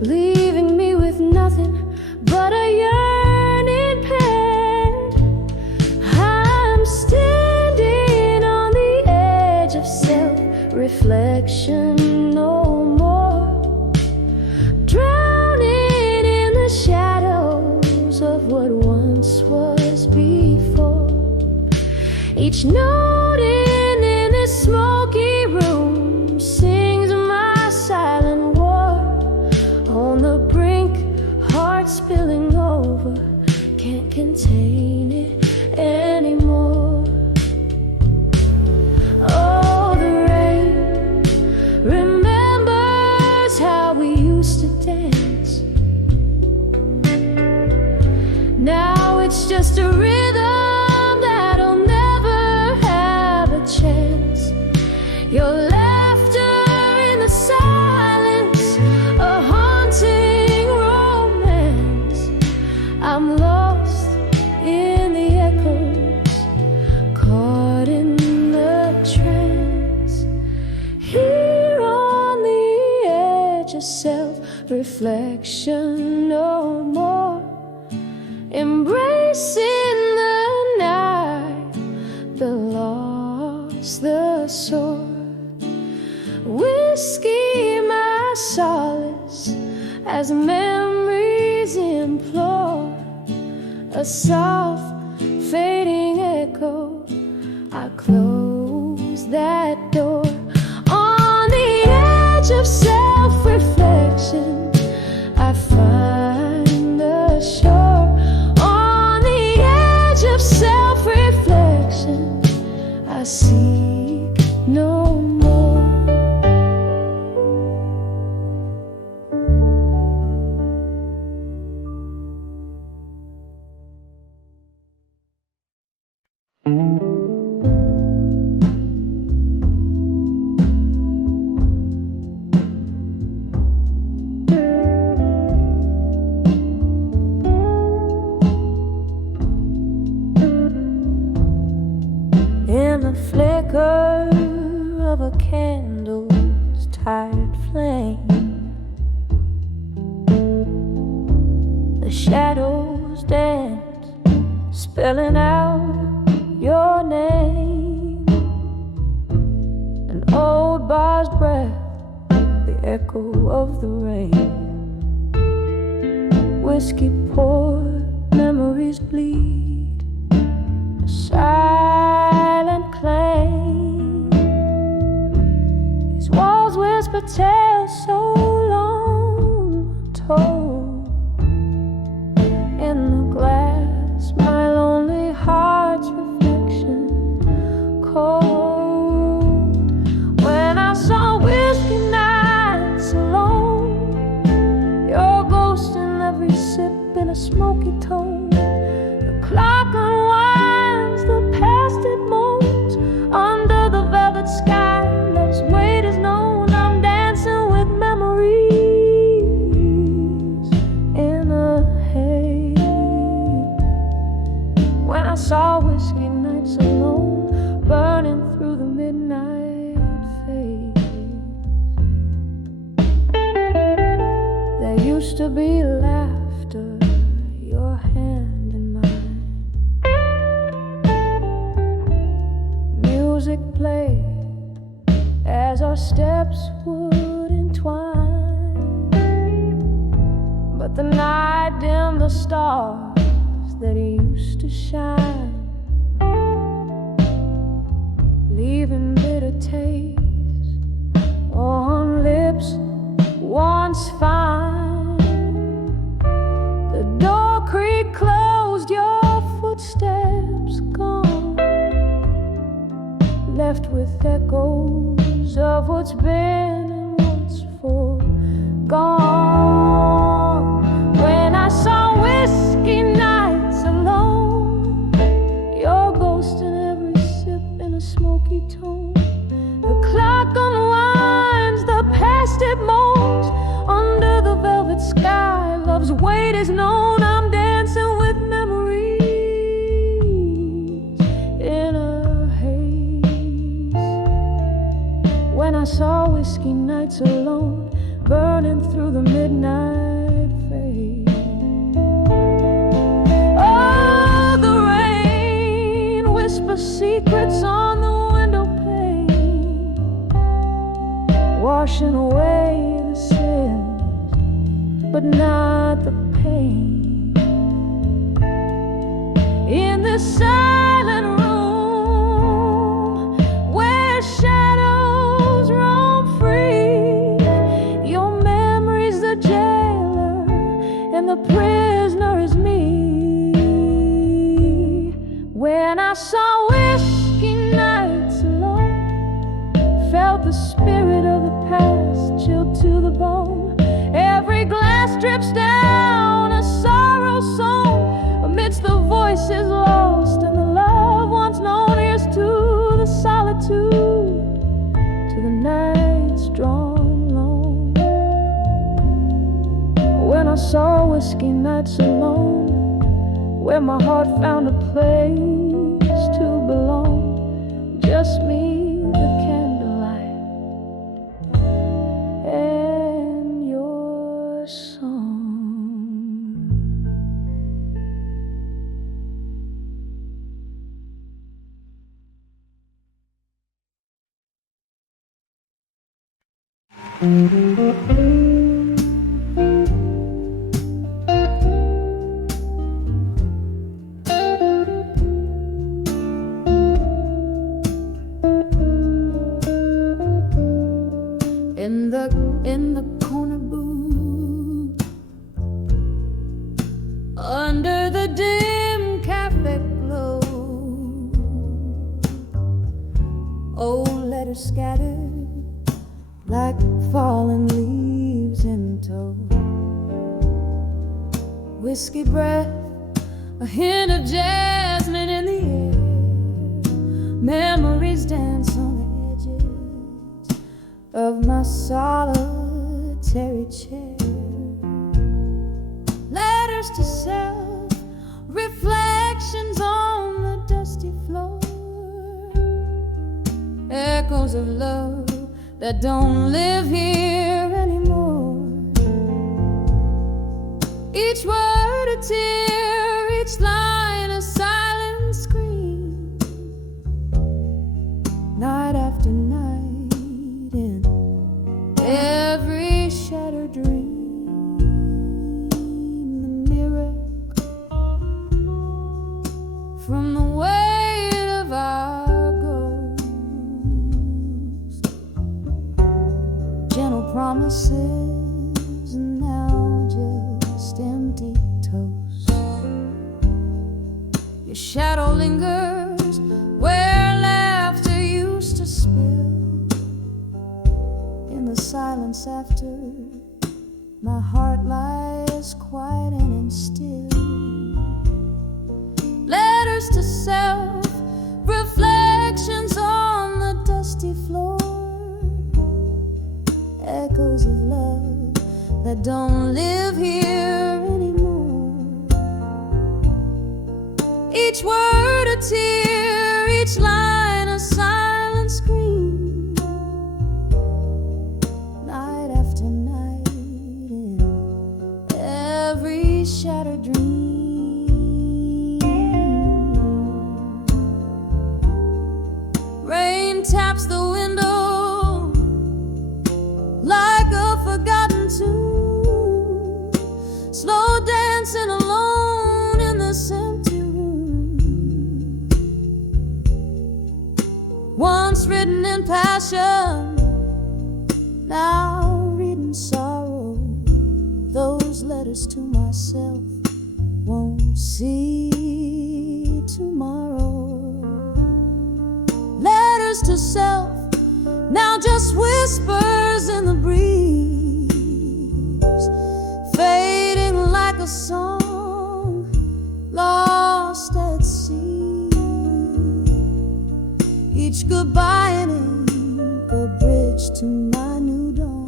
leaving me with nothing but a yearning pen. I'm standing on the edge of self-reflection no more, drowning in the shadows of what once was before. Each note in this smoky room sings my silent war. On the brink, heart spilling over, can't contain it anymore. Oh, the rain remembers how we used to dance. Now it's just a rhythm that'll never have a chance. Your laughter in the silence, a haunting romance. I'm lost in the echoes, caught in the trance. Here on the edge of self-reflection no more, embracing the night, the loss, the sore. Whiskey my solace as memories implore, a soft fading echo. I close that door. On the edge of self-reflection, I find the shore. On the edge of self-reflection, I seek no more. In the flicker of a candle's tired flame, the shadows dance, spelling out your name. An old bar's breath, the echo of the rain. Whiskey poured, memories bleed, a silent claim. These walls whisper tales so long told. In the glass, my lonely heart's reflection cold. When I saw whiskey nights alone, your ghost in every sip in a smoky tone. The clock unwinds, the past it moans under the velvet sky. Love's weight is known. I'm dancing with memories in a haze. saw whiskey nights alone, burning through the midnight fade. There used to be laughter, your hand in mine. Music played as our steps would entwine, but the night dimmed the stars that used to shine, leaving bitter taste on lips once fine. The door creaked closed, your footsteps gone, left with echoes of what's been and what's forgone. When I saw whiskey nights alone, your ghost in every sip in a smoky tone. The clock unwinds, the past it moans. Under the velvet sky, love's weight is known. I'm dancing with memories in a haze. When I saw whiskey nights alone, burning through the midnight fade. Oh, the rain whispers secrets on the window pane, washing away the sins, but not the pain. In this silent room where shadows roam free, your memory's the jailer and the prisoner is me. When I saw whiskey nights alone, felt the spirit of the past chilled to the bone. Every glass drips down, a sorrow sown amidst the voices lost and the love once known. Here's to the solitude, to the nights drawn long. When I saw whiskey nights alone, where my heart found a place to belong, just me, the candlelight, and your song. In the corner booth, under the dim cafe glow, old letters scattered like fallen leaves in tow. Whiskey breath, a hint of jasmine in the air. Memories dance on the edges of my solitary chair. Letters to self, reflections on the dusty floor, echoes of love that don't live here anymore. Each word a tear, each line a silent scream. Night after night, in every shattered dream, the mirror from the weight of our ghost. Gentle promises and now just empty toast. Your shadow lingers where laughter used to spill. In the silence after, my heart lies quiet and still. Letters to self, reflections on the dusty floor, echoes of love that don't live here anymore. each word a tear, each line a silent scream. Night after night, in every shattered dream, rain taps the window like a forgotten tune, slow dancing alone in this empty room. Once written in passion, now reading sorrow. Those letters to myself won't see tomorrow. Letters to self, now just whispers in the breeze, fading like a song lost at sea. Each goodbye an ink, a bridge to my new dawn.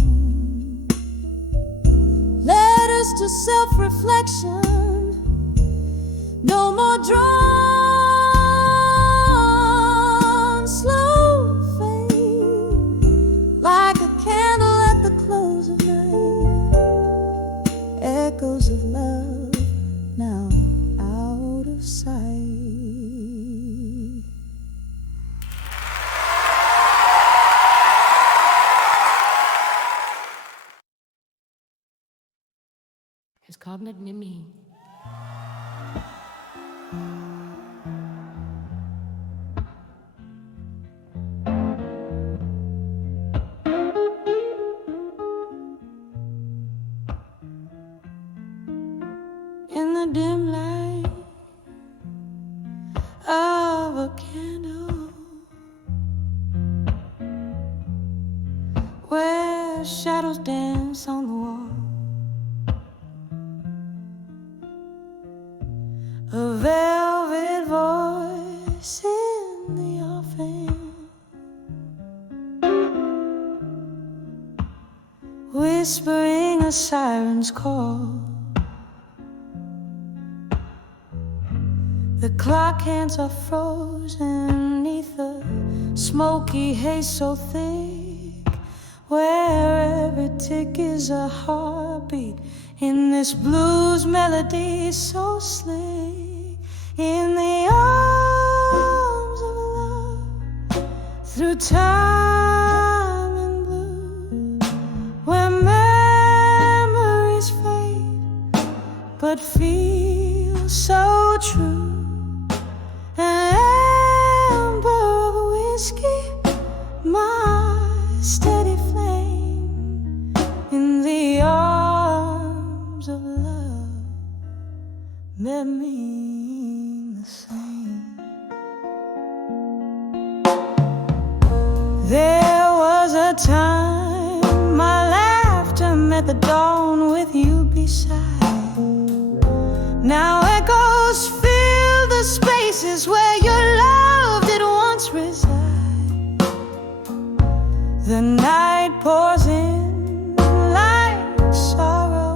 Letters to self-reflection, no more drawn, slow fade, like a candle at the close of night. Echoes of love now out of sight. It's cognate near me. In the dim light of a candle, where shadows dance on the wall, a velvet voice in the offing, whispering a siren's call. The clock hands are frozen neath the smoky haze so thick, where every tick is a heartbeat in this blues melody so slick. In the arms of love, through time and blue, where memories fade but feel so true. An amber of whiskey, my steady flame. In the arms of love, met me the same. There was a time my laughter met the dawn with you beside. Now echoes fill the spaces where your love did once reside. The night pours in like sorrow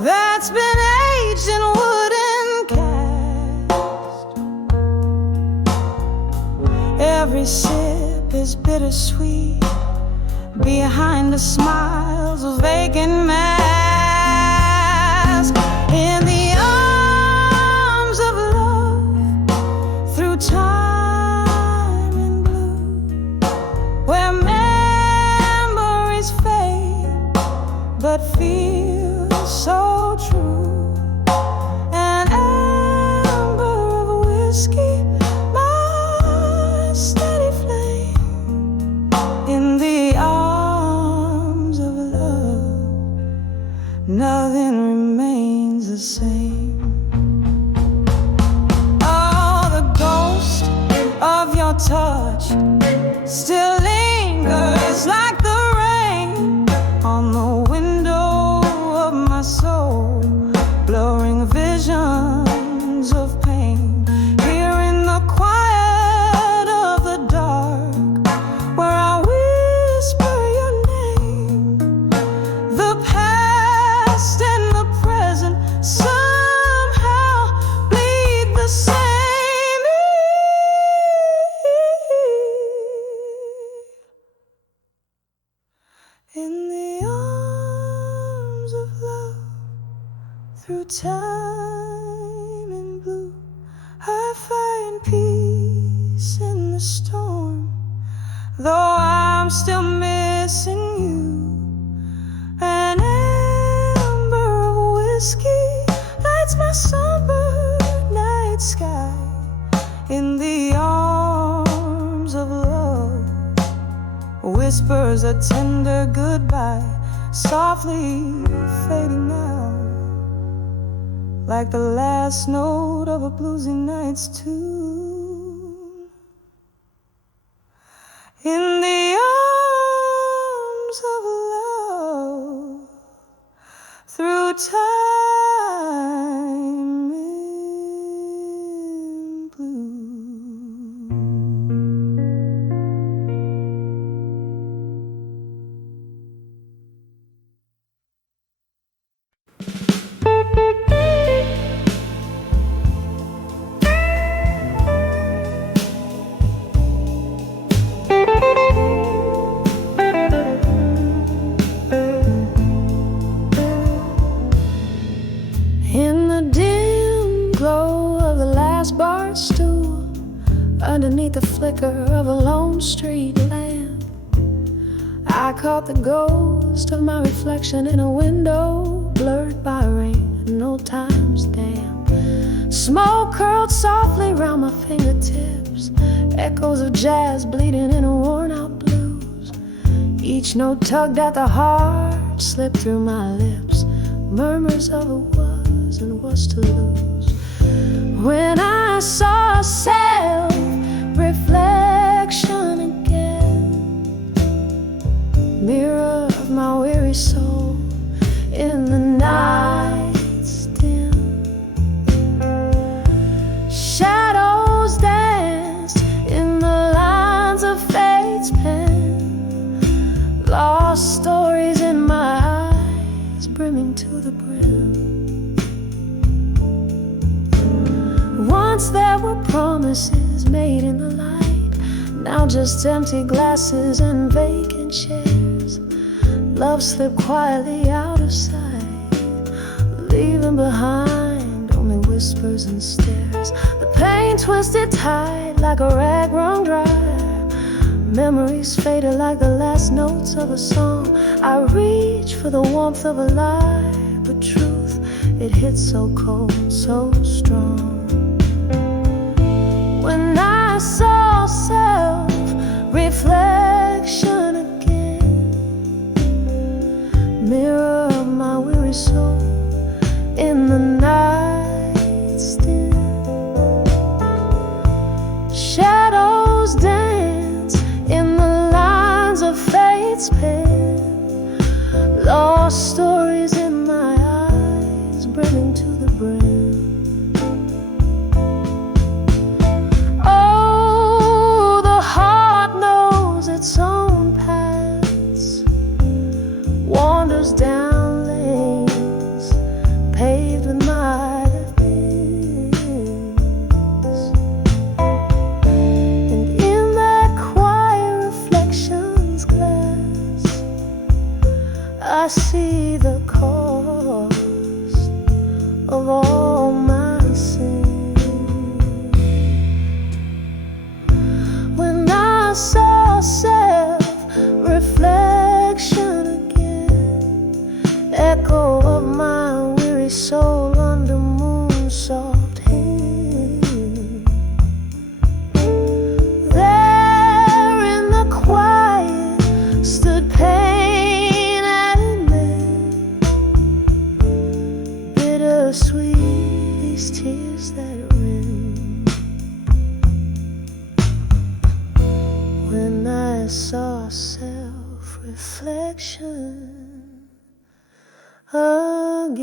that's been aged in wooden cast. Every sip is bittersweet behind the smiles of vacant mask. In the arms of love, through time and blue, where memories fade but feel so true. An amber of whiskey, my steady flame. In the arms of love, nothing remains the same. Oh, the ghost of your touch still lingers like the rain on the window of my soul, blurring visions of pain. Here in the quiet of the dark, where I whisper your name, the past and the present through time and blue. I find peace in the storm, though I'm still missing you. An amber of whiskey lights my somber night sky. In the arms of love whispers a tender goodbye, softly fading now, like the last note of a bluesy night's tune. In the arms of love, through time and blue. Underneath the flicker of a lone street lamp, I caught the ghost of my reflection in a window blurred by rain and old times damp. Smoke curled softly round my fingertips, echoes of jazz bleeding in a worn-out blues. Each note tugged at the heart, slipped through my lips, murmurs of a was and was to lose. When I saw self-reflection again, mirror of my weary soul in the night's dim, shadows danced in the lines of fate's pen, lost stories in my eyes brimming to the brim. Once there were promises made in the light, now just empty glasses and vacant chairs. Love slipped quietly out of sight, leaving behind only whispers and stares. The pain twisted tight like a rag wrung dry, memories faded like the last notes of a song. I reach for the warmth of a lie, but truth, it hits so cold, so strong. When I saw self-reflection again, mirror of my weary soul in the night's dim, shadows dance in the lines of fate's pen, lost stories in my eyes brimming to the brim. Its own paths, wanders down lanes paved with might have beens, and in that quiet reflection's glass, I see the cost of all my sins. When I saw self-reflection again, echo of my weary soul under moon's soft hand, there in the quiet stood pain and men, bittersweet these tears that ran. When I saw self-reflection again.